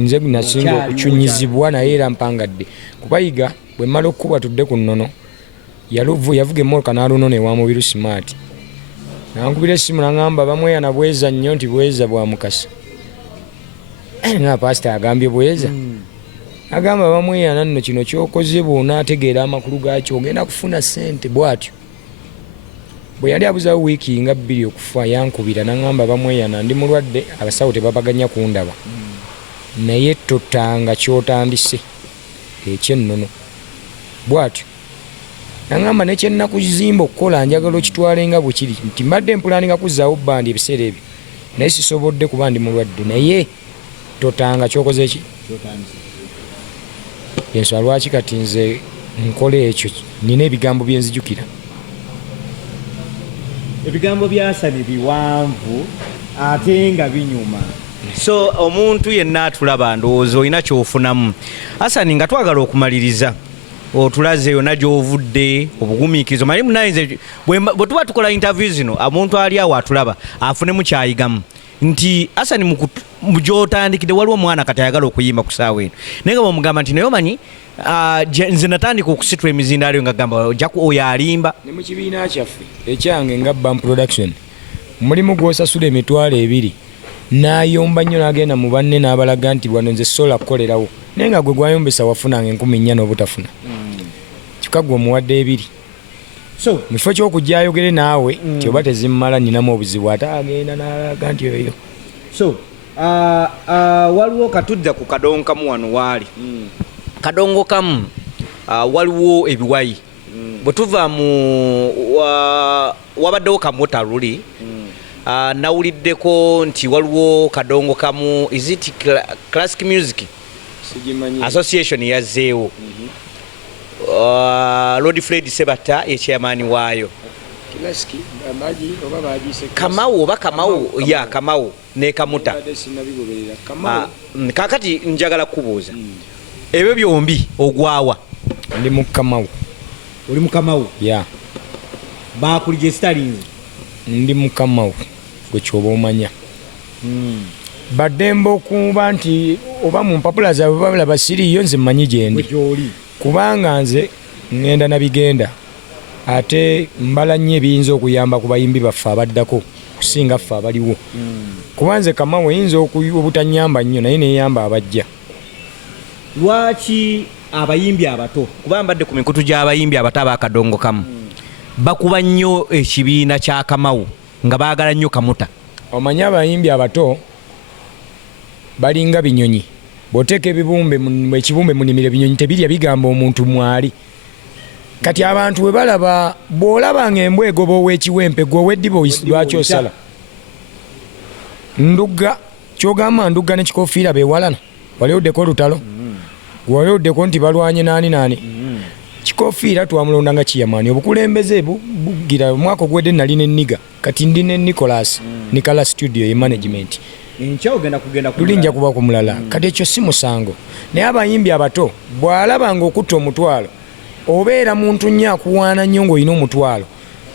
nze nasinga okucunyizibwa naye era mpangadde kubayiga bwe mmala okkuba tudde ku nnono yavuga emmoroka n'alunona ewa mubiru smart nankubira essimu naŋŋamba bamweyana bweza nnyo nti bweza bwa mukasa nga pasita agambye bweza agamba bamweyana nno kino kyokoze bwona ategeera amakulu gaakyo ogenda kufuna ssente bw'atyo bwe yali abuzawo wiiki nga 2 okufa yankubira naŋŋamba bamweyana ndi mulwadde abasawo tebabaganya kundaba naye totanga kyotandise ekyennono bw'atyo naŋŋamba nekyenakuzimba okukola njagala okitwale nga bwe kiri nti mbadde mpulaninga kuzzaawo bbandi ebiseera ebyo naye sisobodde kuba ndi mulwadde naye totanga kyokoze ki yenswa lwaki kati nze nkola ekyo nina ebigambo byenzijukira ebigambo byasani biwanvu ate nga binyuma so omuntu yenna atulaba ndowooza olina kyofunamu asani nga twagala okumaliriza otulaze yonna gy'ovudde obugumiikirizo mali munayinze bwe tuba tukola interview zino omuntu ali awo atulaba afunemu kyayigamu nti asani gyotandikidde waliwo omwana kati ayagala okuyimba ku saawa eno naye nga bwomugamba nti naye omanyi nze natandika okusitula emizindaalo nga gamba oyo alimba ne mu kibiina kyaffe ekyange nga Bam Production mulimu gw'osasula emitwalo 2 n'ayomba nnyo n'agenda mu banne n'abalaga nti wano nze sola kukolerawo naye nga gwe gwayombesa wafunanga 4,000 n'obutafuna kyokka gwe omuwadde 2 so mu kifo ky'okujja ayogere naawe nti oba tezimmala nninamu obuzibu ate agenda n'alaga nti oyo so waliwo katudda ku kadongo kamu wano waali kadongo kamu waliwo ebiwayi bwe tuva mu wabaddewo kamota luli nawuliddeko nti waliwo kadongo kamu is it classic music association yazzeewo Lord Fred Sebatta ye chairman waayo Kamau oba Kamau ya Kamau ne Kamuta kakati njagala kubuuza ebyo byombi ogwawa ndi mu Kamau oli mu Kamau ya bakulije Stalins ndi mu Kamau gwe kyoba omanya badembo okuba nti oba mu mpapula zaabwe balaba siriyo nze mmanyi gyendi kubanga nze ngenda nabigenda ate mbala nnyo ebiyinza okuyamba ku bayimbi baffe abaddako kusinga ffe abaliwo kuba nze Kamau oyinza obutanyamba nnyo naye neyamba abajja lwaki abayimbi abato kuba mbadde ku mikutu gy'abayimbi abato abakadongo kamu bakuba nnyo ekibiina kya Kamau nga baagala nnyo Kamuta omanyi abayimbi abato balinga binyonyi bw'oteeka ekibumbe munimire binyonyi tebirya bigamba omuntu mwali kati abantu bwe balaba bw'olabanga embwa egoba ow'ekiwempe gwe ow'eddiba lwaki osala Ndugga kyogamba Ndugga ne Kikofiira beewalana waliwuddeko olutalo waliwuddeko nti balwanye naani Kikofiira twamulonda nga kiyamaani obukulembeze bugira omwaka ogwedde nali n'enniga kati ndi ne Nicholas Nikala studio ye management tulinja kuba ku mulala kati ekyo si musango naye abayimbi abato bw'alabanga okutta omutwalo obeera muntu nnyo akuwaana nnyo ng'olina omutwalo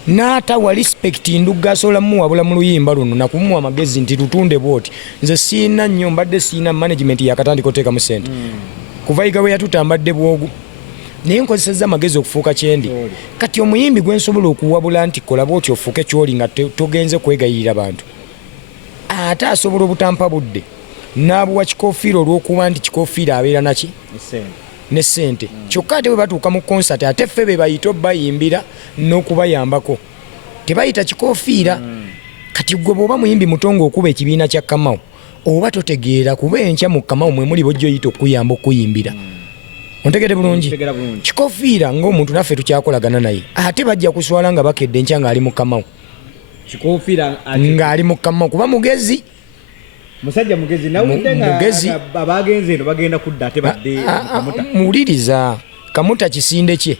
n'atawa respect Ndugga asobola mumuwabula mu luyimba luno nakumuwa amagezi nti tutunde bwoti nze siina nnyo mbadde siina management yakatandika oteekamu ssente kuva yiga bwe yatutambadde bwogu naye nkozesezza amagezi okufuuka kyendi kati omuyimbi gwe nsobola okuwabula nti kola bwoti ofuuke kyoli nga togenze kwegayirira bantu ate asobola obutampa budde n'abuwa Kikofiira olw'okuba nti Kikofiira abeera naki ne ssente kyokka ate bwe batuuka mu konsati ate ffe be bayita bayimbira n'okubayambako tebayita Kikofiira kati gwe bw'oba muyimbi mutongo okuba ekibiina kya Kamau oba totegeera kuba enkya mu Kamau mwe muli bojja oyita okuyamba okuyimbira ontegedde bulungi Kikofiira ng'omuntu naffe tukyakolagana naye ate bajja kuswala nga bakedde enkya ng'ali mu Kamau Kikofiira ng'ali mu Kamau kuba mugezi musajja mugezi nawuddenga abagenze eno bagenda kudda ate badde Kamuta muwuliriza Kamuta kisinde kye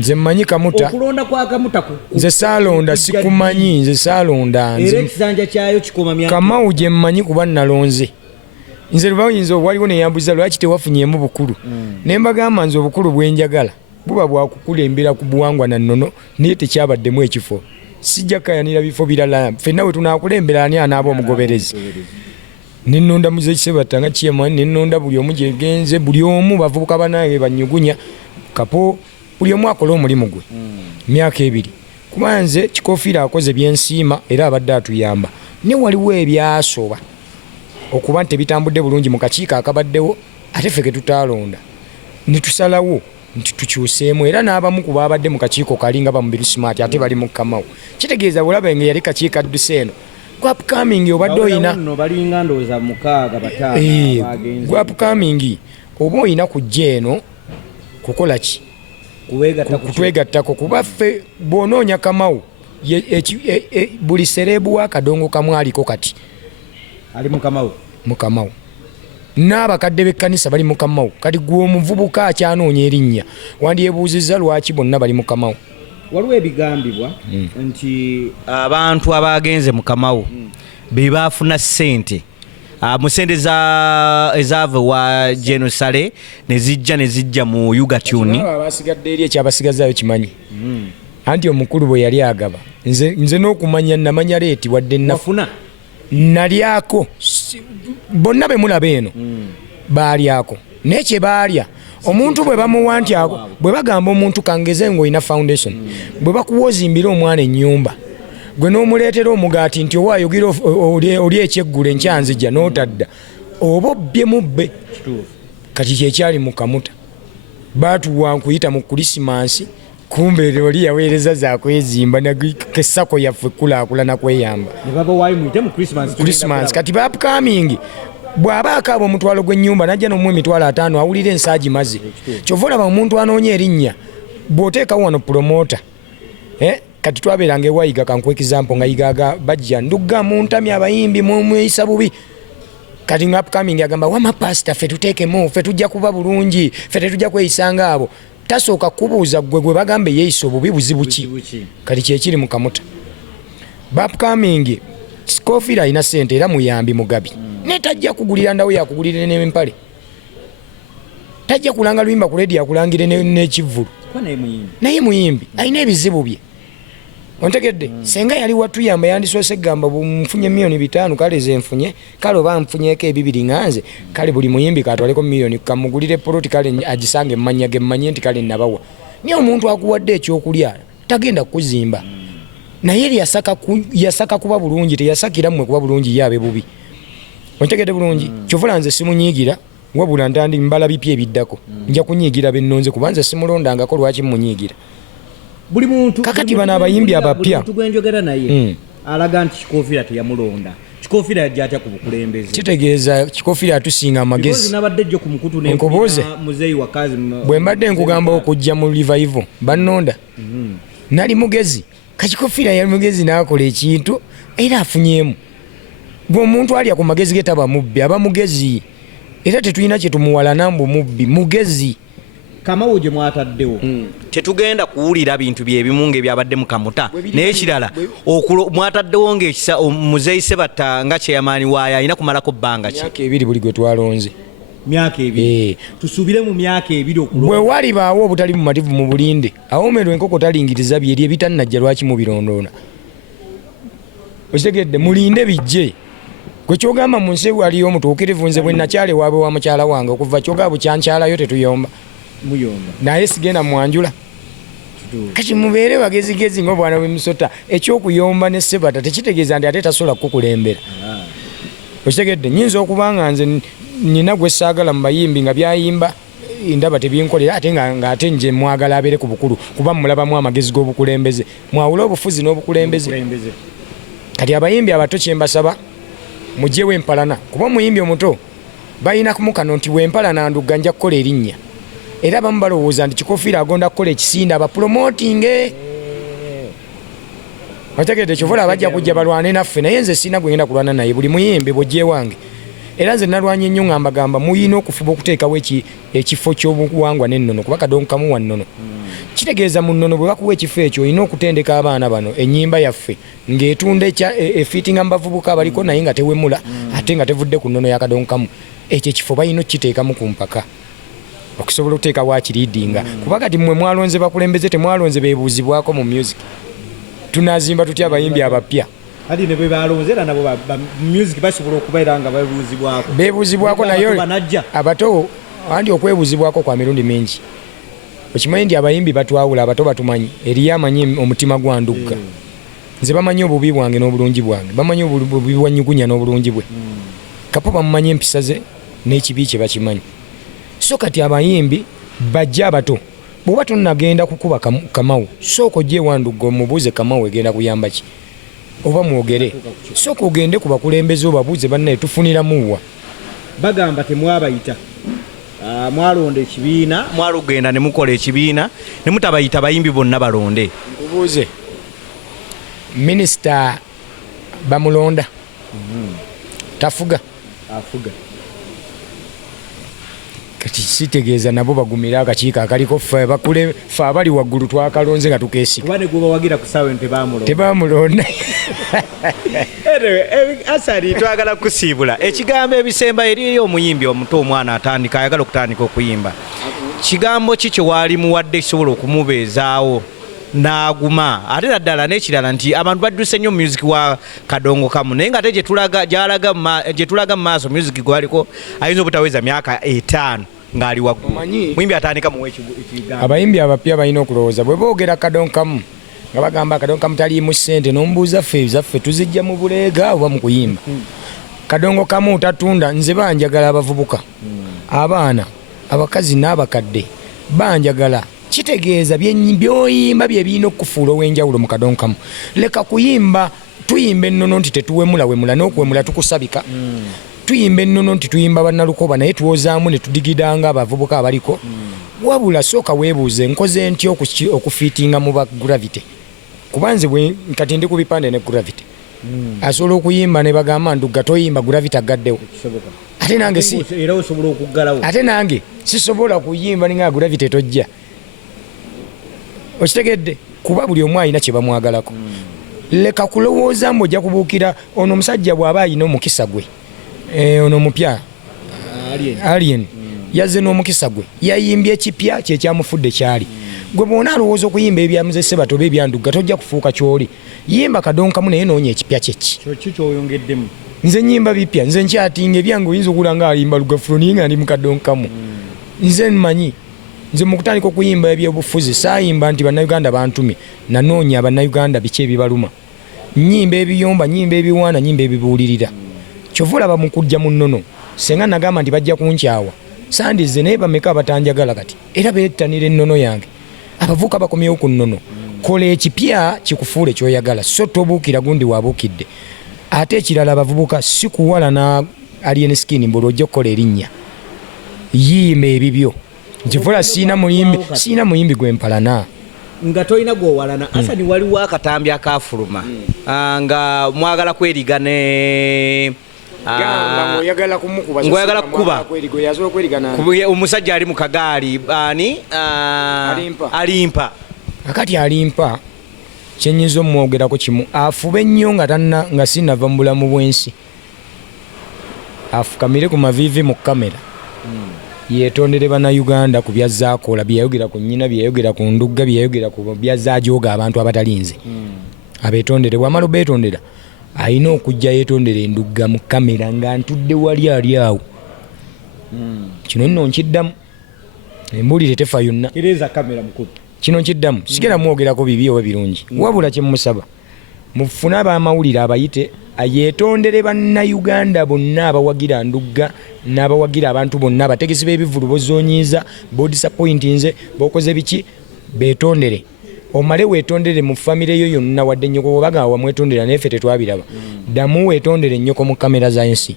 nze mmanyi Kamuta okulonda kwa Kamuta nze saalonda sikumanyi nze saalonda era ekisanja kyayo kikoma myaka Kamau gye mmanyi kuba nalonze nze lwayinza waliwo neyambuza lwaki tewafunyemu bukulu ne mbagamba nze obukulu bwenjagala buba bwakukulembera ku buwangwa na nnono naye tekyabaddemu ekifo sijja kayanira bifo birala ffenna we tunaakulembera ani anaaba omugoberezi nennonda muze Sebatta nga chairman nennonda buli omu gyegenze buli omu bavubuka banange banyugunya kapo buli omu akola omulimu gwe myaka 2 kuba nze Kikofiira akoze byensiima era abadde atuyamba ne waliwo ebyasoba okuba nti bitambudde bulungi mu kakiiko akabaddewo ate ffe ke tutaalonda ne tusalawo nti tukyuseemu era n'abamu ku baabadde mu kakiiko kalinga bamubiru smart ate bali mu Kamau kitegeeza bulabe nga yali kakiiko adduse eno gwapcoming obadde oyina balinga ndowooza 6 5 bagenze gwapcoming oba oyina kujja eno kukola ki kutwegattako kuba ffe bw'onoonya Kamau buli serebu w'akadongo kamu aliko kati ali mu Kamau n'abakadde b'ekkanisa bali mu Kamau kati gwe omuvubuka akyanoonya erinnya wandyebuuzizza lwaki bonna bali mu Kamau waliwo ebigambibwa nti abantu abagenze mu Kamau be baafuna ssente mu ssente ezaava wa Jenosale ne zijja mu Yugatuni abasigadde eri ekyabasigazayo kimanyi anti omukulu bwe yali agaba nze n'okumanya namanya leeti wadde nafuna nalyako bonna be mulaba eno baalyako naye kye baalya omuntu bwe bamuwa nti bwe bagamba omuntu kangeze ng'olina foundation bwe bakuwa ozimbira omwana ennyumba gwe n'omuleetera omugaati nti owaayogira oli ekyeggula enkyanzijja n'otadda oba obbye mubbe kati kyekyali mu Kamuta baatuwa nkuyita mu Krisimansi kumbe oli yaweereza zakwezimba nakesako yaffe kulaakulana kweyamba Christmas kati bapcoming bw'aba akaaba omutwalo gw'ennyumba najja n'omu emitwalo 5 awulira ensaagi maze kyova olaba omuntu anoonya erinnya bw'oteekawo wano promota kati twabeeranga ewayiga kankuwa example nga yigaga bajja ndugga muntami abayimbi mweyisa bubi kati nga upcoming agamba wama pastor ffe tuteekemu ffe tujja kuba bulungi ffe tetujja kweyisanga abo tasooka kubuuza gwe bagambe yeeyisa obubi buzibu ki kati kyekiri mu Kamuta bapcoming Kikofiira alina ssente era muyambi mugabi naye tajja kugulira ndawo yakugulire n'empale tajja kulanga Luyimba ku leedi yakulangire n'ekivvulu naye muyimbi alina ebizibu bye ontegedde senga yali watuyamba yandisoose gamba nfunye $5,000,000 kale ze nfunye kale oba nfunyeeko 2 nganze kale buli muyimbi katwaleko $1,000,000 kamugulire poloti kale agisange emmanya gemmanye nti kale nabawa naye omuntu akuwadde ekyokulya tagenda kukuzimba naye yasaka kuba bulungi teyasakira mmwe kuba bulungi yabe bubi ontegedde bulungi kyovula nze simunyiigira wabula ntandi mbala bipya ebiddako nja kunyiigira bennonze kubanza simulondangako lwaki munyiigira buli muntu kakati bana abayimbi abapya tugwenjogera naye alaga nti Kikofiira teyamulonda Kikofiira yajja atya ku bukulembeze kitegeeza Kikofiira atusinga amagezi nabadde jjo ku mukutu muzeeyi wakazi bwe mbadde nkugamba okujja mu revival bannonda nali mugezi Kikofiira yali mugezi n'akola ekintu era afunyeemu bw'omuntu alya ku magezi ge taba mubbi aba mugezi era tetulina kye tumuwalana mbu mubbi mugezi Kamau gye mwataddewo tetugenda kuwulira bintu byebimu ng'ebyabadde mu Kamuta naye ekirala mwataddewo ng'ekisa muzeeyi Sebatta nga chairman waayo alina kumalako bbanga ki myaka 2 buli gwe twalonze myaka 2 tusuubire mu myaka 2 okulonda bwe walibaawo obutali bumativu mu bulinde awomerwa enkoko talingiriza byeri ebitannajja lwaki mubirondoona okitegedde mulinde bijje gwe kyogamba mu nsi waliyo omutuukirivu nze bwe nakyale waabe wa mukyala wange okuva kyogaba bukyankyalayo tetuyomba naye sigenda mwanjula kati mubeere bagezigezi ng'obwana bw'emisota ekyokuyomba ne Sebatta tekitegeeza nti ate tasobola kukulembera okitegedde nyinza okuba nga nze nina gwe saagala mu bayimbi nga byayimba ndaba tebinkolera ate nga ate nje mwagala abeere ku bukulu kuba mulabamu amagezi g'obukulembeze mwawula obufuzi n'obukulembeze kati abayimbi abato kyembasaba mugyewo empalana kuba omuyimbi omuto balina kumukano nti wempalana ndugga nja kukola erinnya era abamu balowooza nti Kikofiira agonda kukola ekisinda abapromotinge otegedde kyovola bajja kujja balwane naffe naye nze sina gwenda kulwana naye buli muyimbi bwojje wange era nze nalwanye nnyo ngambagamba muyina okufuba okuteekawo ekifo ky'obuwangwa n'ennono kuba kadonkamu wa nnono kitegeeza mu nnono bwe bakuwa ekifo ekyo olina okutendeka abaana bano ennyimba yaffe ng'etunda efiitinga mu bavubuka abaliko naye nga tewemula ate nga tevudde ku nnono ya kadonkamu ekyo ekifo balina okukiteekamu ku mpaka okusobola okuteeka wakiriidinga kuba kati mmwe mwalonze bakulembeze temwalonze beebuuzibwako mu music tunazimba tutya abayimbi abapya ati ne bwe balonze era nabo music basobola okubeera nga beebuuzibwako naye abato andi okwebuuzibwako kwa mirundi mingi okimanyi nti abayimbi batwawula abato batumanyi eriyo amanyi omutima gwa ndugga nze bamanyi obubi bwange n'obulungi bwange bamanyi obubi bwa nyugunya n'obulungi bwe kapo bamumanyi empisa ze n'ekibi kye bakimanyi so kati abayimbi bajja abato bw'oba tonnagenda kukuba kamawu sooka ojje wandugga omubuuze kamawu egenda kuyamba ki oba mwogere sooka ogende ku bakulembeze obabuuze bannaye tufuniramuwa bagamba temwabayita mwalonda ekibiina mwalugenda ne mukola ekibiina ne mutabayita bayimbi bonna balonde nkubuuze minisita bamulonda tafuga afuga kati sitegeeza nabo bagumira akakiiko akaliko ffe abali waggulu twakalonze nga tukeesiga kuba ne gwe bawagira ku ssaawa tebamulonda asali twagala kusiibula ekigambo ebisemba eriyo omuyimbi omuto omwana atandika ayagala okutandika okuyimba kigambo ki kyewaali muwadde kisobola okumubeezaawo n'aguma ate naddala n'ekirala nti abantu badduse nnyo music wa kadongo kamu naye nga ate gye tulaga mu maaso music gwaliko ayinza obutaweza myaka 5 ng'ali waggulu muyimbi atandika muwe ekigambo abayimbi abapya balina okulowooza bwe boogera kadongo kamu nga bagamba kadongo kamu taliimu ssente n'omubuuza ffe zaffe tuzijja mu buleega oba mu kuyimba kadongo kamu tatunda nze banjagala abavubuka abaana abakazi n'abakadde banjagala kitegeeza byoyimba bye birina okufuula ow'enjawulo mu kadongo kamu leka kuyimba tuyimba ennono nti tetuwemulawemula n'okuwemula tukusabika tuyimba ennono nti tuyimba bannalukoba naye tuwozaamu ne tudigidanga abavubuka abaliko wabula sooka weebuuze nkoze ntya okufiitinga mu ba gravity kuba nze kati ndi ku bipande ne gravity asobola okuyimba ne bagamba ndugga toyimba gravity agaddewo ate nange sisobola kuyimba ninga gravity tojja okitegedde kuba buli omu alina kye bamwagalako leka kulowooza mbu ojja kubuukira ono omusajja bw'aba alina omukisa gwe ono omupya alien yazze n'omukisa gwe yayimbye ekipya kyekyamufudde kyali gwe bwona alowooza okuyimba ebyamuze Ssebatta oba ebyandugga tojja kufuuka kyoli yimba kadongo kamu naye noonya ekipya kyeki kyoyongeddemu nze nyimba bipya nze nkyatinga ebyange oyinza okula nga alimba lugafulo naye nga ndi mu kadongo kamu nze mmanyi nze mu kutandika okuyimba ebyobufuzi saayimba nti bannayuganda bantumye nanoonya bannayuganda biki ebibaluma nyimba ebiyomba nyimba ebiwaana nyimba ebibuulirira kyova olaba mu kujja mu nnono senga nagamba nti bajja kunkyawa sandize naye bameka abatanjagala kati era beettanira ennono yange abavuuka bakomyewo ku nnono kola ekipya kikufuule kyoyagala so tobuukira gundi waabuukidde ate ekirala abavubuka si kuwala na alien skin mbuli ojja okukola erinnya yiima ebibyo nkivula siina muyimbi gwempalana nga tolina gwowalana asani waliwo akatambi akafuluma nga mwagala kweriga ne ngoyagala kukuba omusajja ali mu kagaali ani alimpa akati alimpa kyenyinza omwogerako kimu afube nnyo nga sinava mu bulamu bw'ensi afukamire ku maviivi mu kamera yeetondere bannayuganda ku byazaakola byeyayogera ku nnyina byeyayogera ku ndugga byeyayogera ku byazaajooga abantu abatalinze abeetondere bwamala obeetondera alina okujja yeetondera endugga mu kamera nga ntudde wali ali awo kino nno nkiddamu embuulire tefa yonna kino nkiddamu sigera mwogerako bibi oba birungi wabula kyemusaba mufune ab'amawulire abayite yeetondere bannayuganda bonna abawagira ndugga n'abawagira abantu bonna abategesi b'ebivulu bozoonyiiza bodisappointinze bokoze biki beetondere omale weetondere mu famire yo yonna wadde nnyoko obaga wamwetondera naye ffe tetwabiraba ddamu weetondere nnyoko mu kamera za nsi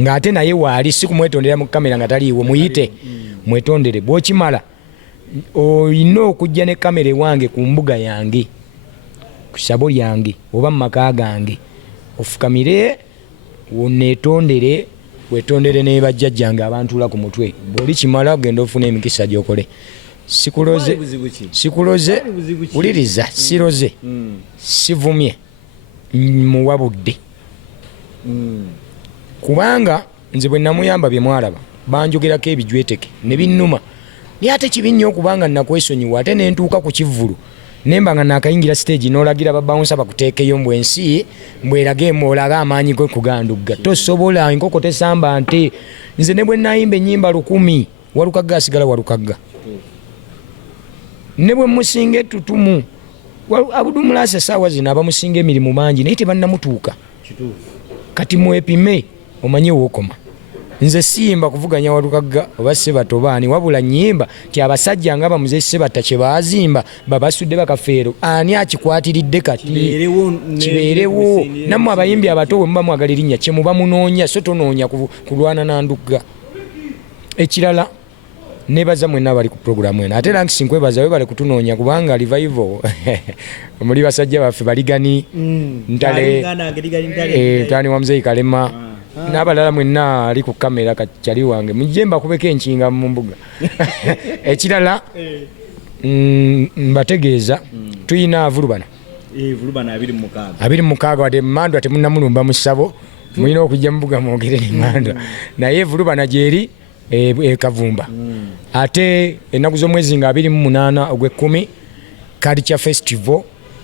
ng'ate naye waali si kumwetondera mu kamera nga taliiwo muyite mwetondere bw'okimala olina okujja ne kamera ewange ku mbuga yange ku ssabo lyange oba mu maka gange ofukamire wonetondere wetondere ne bajjajjange abantuula ku mutwe bw'oli kimala genda ofuna emikisa gy'okole sikuloze wuliriza siroze sivumye muwabudde kubanga nze bwe namuyamba bye mwalaba banjogerako ebijweteke ne binnuma naye ate kibi nnyo okubanga nakwesonyiwa ate nentuuka ku kivvulu nemba nga nakayingira stage n'olagira babawunsa bakuteekeyo mbwensi mbwerage olaga amaanyi go kugandugga tosobola enkoko tesamba nte nze ne bwe nayimba ennyimba 100 Walukagga asigala Walukagga ne bwe musinga ettutumu abudumulasa essaawa zino abamusinga emirimu mangi naye tebannamutuuka kati mwepime omanye wookoma nze siyimba kuvuganya Walukagga oba Ssebatta obaani wabula nnyimba ti abasajja nga bamuze Ssebatta kye baazimba babasudde bakafeero ani akikwatiridde kati kibeerewo nammwe abayimbi abato bwe muba mwagala erinnya kye muba munoonya so tonoonya kulwana nandugga ekirala nebaza mwenna bali ku programu eno ate ranks nkwebaza we bali kutunoonya kubanga revival omuli basajja baffe baligani ntale tani wa mzee Kalema n'abalala mwenna ali ku kamera kachali wange mujemba kubeka enchinga mu mbuga ekirala mbategeeza tuyina avulubana abiri mukaaga wadde mmandwa temunnamulumba mu ssabo mulina okujja mu mbuga mwogere mmandwa naye vulubana gyeri Kavumba ate ennaku z'omwezi nga 28 ogw'ekumi Culture Festival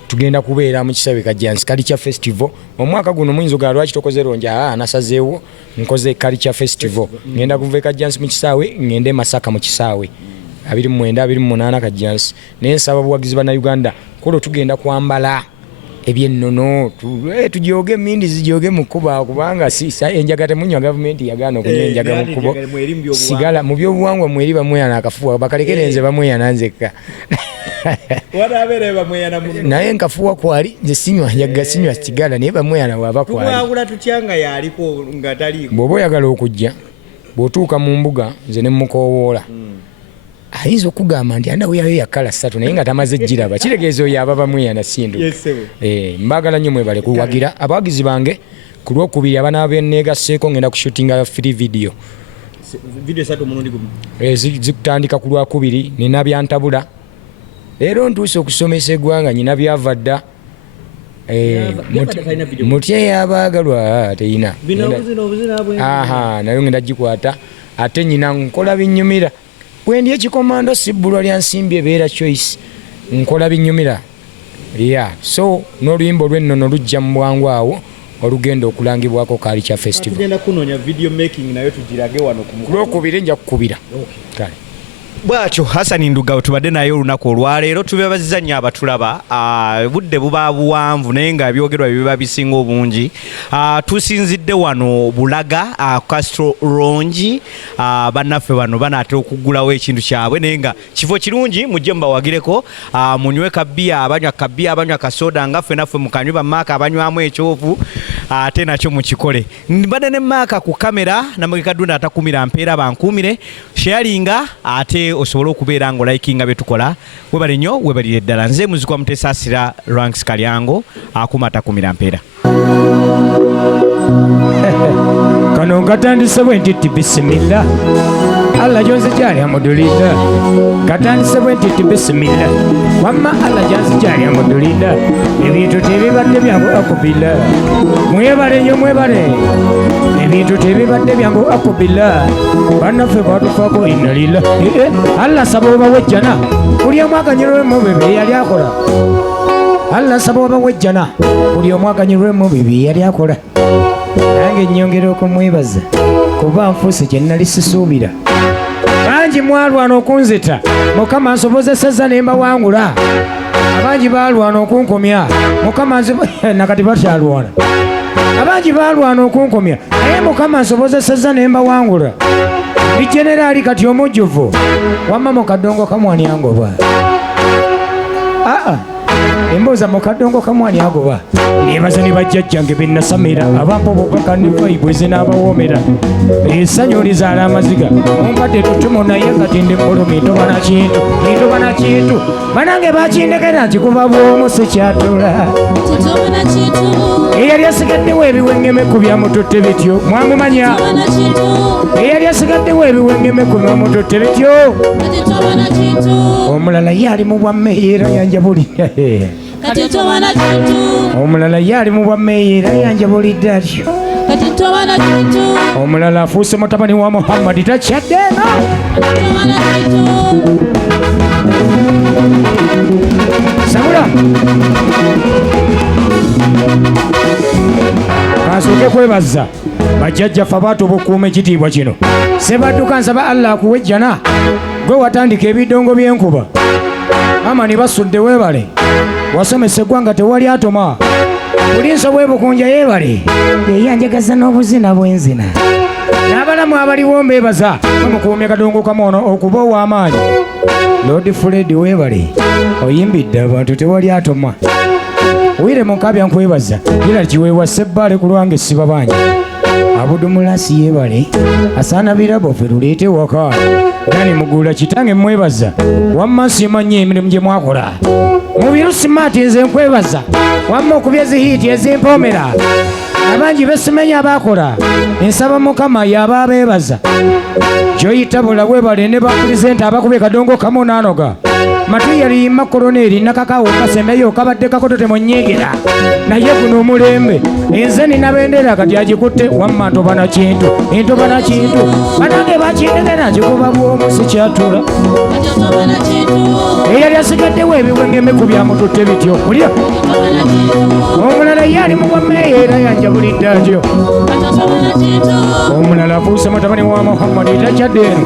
tugenda kubeera mu kisaawe Kajjansi Culture Festival omwaka guno muyinza ogala lwaki tokoze ronja nasazeewo nkoze Culture Festival ngenda kuva Kajjansi mu kisaawe ngende Masaka mu kisaawe 29 Kajjansi naye nsaba buwagizi bana Uganda kolo tugenda kwambala ebyennono tujooge mindi zijooge mu kuba kubanga enjaga temunywa gavumenti yagaana okunywa enjaga mu kubo sigala mu byobuwangwa mweri bamweyana akafuwa bakalekerenze bamweyana nzekka naye nkafuwa kwali nze sinywa njaga sinywa sigala naye bamweyana waba kwali bw'oba oyagala okujja bw'otuuka mu mbuga nze ne mukowoola ayinza okugamba nti anda weyayo yakala 3 naye nga tamaze giraba kitegeeza oyo aba bamweyana sindu mbagala nnyo mwebale kuwagira abawagizi bange ku lwokubiri abana beneegaseeko ngenda kushootinga free video zikutandika ku lwakubiri nina byantabula leero ntuuse okusomesa eggwanga nyina byava dda mutya yabaagalwa teyina nayo ngenda gikwata ate nyina nkola binyumira bwendi ekikomando sibbulwa lya nsimbi ebeera choice nkola binyumira so n'oluyimba olw'ennono lujja mu bwangu awo olugenda okulangibwako Culture Festival ku lwokubiri nja kukubira kale bwatyo Hassan Nduga tubadde naye olunaku olwaleero tubebaziza nnyo abatulaba budde buba buwanvu naye nga byogerwa biba bisinga obungi tusinzidde wano Bulaga Castro Rongi bannaffe bano banaatera okuggulawo ekintu kyabwe naye nga kifo kirungi mujje mubawagireko munywe kabbiya abanywa kasoda nga ffe naffe mukanywe bamaaka abanywamu ekyovu ate nakyo mukikole mbadde ne maaka ku kamera namugekadunda atakumira mpeera bankuumire sharinga ate osobola okubeera nga olikinga betukola webale nnyo webalire ddala nze muzikwa Mutesaasira Ranks Kalyango akumata kumira mpeera kano katandise bwe nti bisimila Allah jonze jali amudulida katandise bwe nti bisimila wamma Allah jonze jali amudulida ebintu tebibadde byangu akubila mwebale nnyo mwebale ebintu tebibadde byangu akubila bannaffe batufaako innalila Allah saba obawejjana buli omu aganyirwemu bebe yali akola Allah saba obawejjana buli omu aganyirwemu bebe yali akola nange nnyongera okumwebaza kuba nfuuse kye nnali sisuubira bangi mwalwana okunzita Mukama nsobozesezza ne mbawangula abangi baalwana okunkomya Mukama nakati bakyalwana abangi baalwana okunkomya naye Mukama nsobozesezza ne mbawangula ndi generali kati omujjuvu wamma mu kadongo kamwani Yangoba emboozi ndowooza mu kadongo kamwani agoba nebaza ne bajjajjange bennasamira abampobokaka ne vaibwe zinaabawoomera essanyu lizaala amaziga mumpadde tutumo naye kati ndi mulumi ntobana kintu banange bakindekera nti kuva bwomu sikyatula eyali asigaddewo ebiwengemeku byamututte bityo mwamumanya eyali asigaddewo ebiwengemeku byamututte bityo omulala ye ali mu bwammeeyi yanjabulidde omulala ye ali mu bwammeeyi era yanjabulidde atyo omulala afuuse mutabani wa muhammadi takyaddeeno sabula kansooke kwebaza bajjajjaffe abaata obukuuma ekitiibwa kino Ssebadduka nsaba Allah akuwe ejjana gwe watandika ebidongo by'enkuba amani Basudde weebale wasomesa eggwanga tewali atoma bulinso bwebukunja yeebale yeyanjagaza n'obuzina bwenzina n'abalamu abaliwo mbeebaza bamukuumye kadongo kamono okuba ow'amaanyi Lord Fred weebale oyimbidde abantu tewali atoma Willy Mukabya nkwebaza Gerald Kiweewa Sebbaale ku lwange sibabanyi abudumulasi yeebale asaana birabo ffe tuleete waka Dani Mugula kitange mwebaza wamma simanyi emirimu gye mwakola mu birusi maati nze nkwebaza wamma okubya ezihiiti ezimpoomera abangi besimenya abakola ensaba mukama yaba abeebaza gyoyitabula weebale ne bapulezenta abakubye kadongo kamu n'anoga Matia Luyima koloneri nakakawo kasembeyo kabadde kakotote munyeegera naye guno omulembe enze nina bendera kati agikutte wamma ntobana kintu banange bakindegera kikuba bwomu sikyatula eyali asigaddewo ebiwengemeku byamututte bityo mulya omulala ye ali mu bwammeeyi era yanjabulidde atyo omulala afuuse mutabani wa muhammadi takyadde eno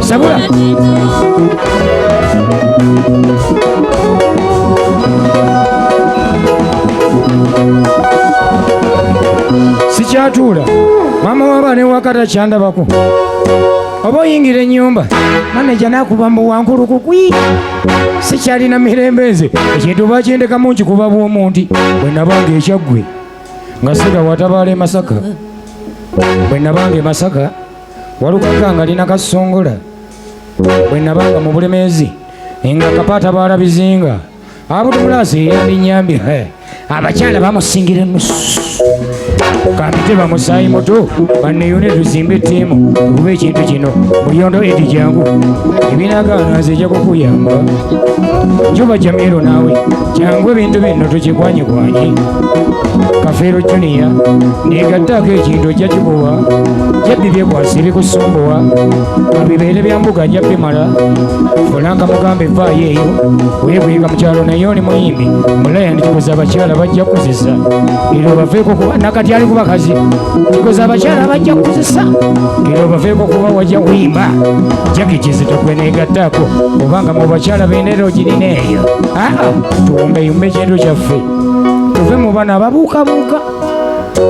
sabula sikyatuula maama w'abaana ewakata kyandabako oba oyingira ennyumba maneja nakuba mbu wankuluku kwi sikyalina mirembe nze ekintu bakindekamu nkikuba bw'omunti bwe nabanga ekyaggwe nga Ssegawa atabaala e Masaka bwe nabanga e Masaka Walukagga nga lina kasongola bwe nabanga mu Bulemeezi nga kapaata baala bizinga abudumulasi yandinyambye abakyala bamusingira enusu kampite bamusaayi muto baneyone tuzimbe ttiimu kuba ekintu kino mulyondo edi jangu ebinagaana nze ejja kukuyamba njuba Jamiiro naawe jangu ebintu bino tukikwanyikwanye Kafeero Junior negattaako ekintu ojja kikuwa jabbi byekwasa ebikusumbuwa abibeere bya mbuga ajja bimala fulanga mugambe evaayo eyo weebweka mu kyalo naye oli muyimbi mulaya ndikikoza abakyala bajja kukozesa ero baveeko kuba nakati ali kuba kazi kikoza abakyala bajja kukozesa ero baveeko kuba wajja kuyimba jakijezi tokwenegattaako obanga mu bakyala bendera ogirina eyo tuwumbeyumba ekintu kyaffe tuve mu bana ababuukabuuka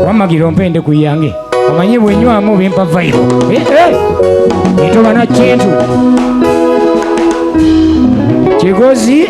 wamagira ompende ku yange omanyi bwenywamu bimpa vaibo etobana kintu kigozi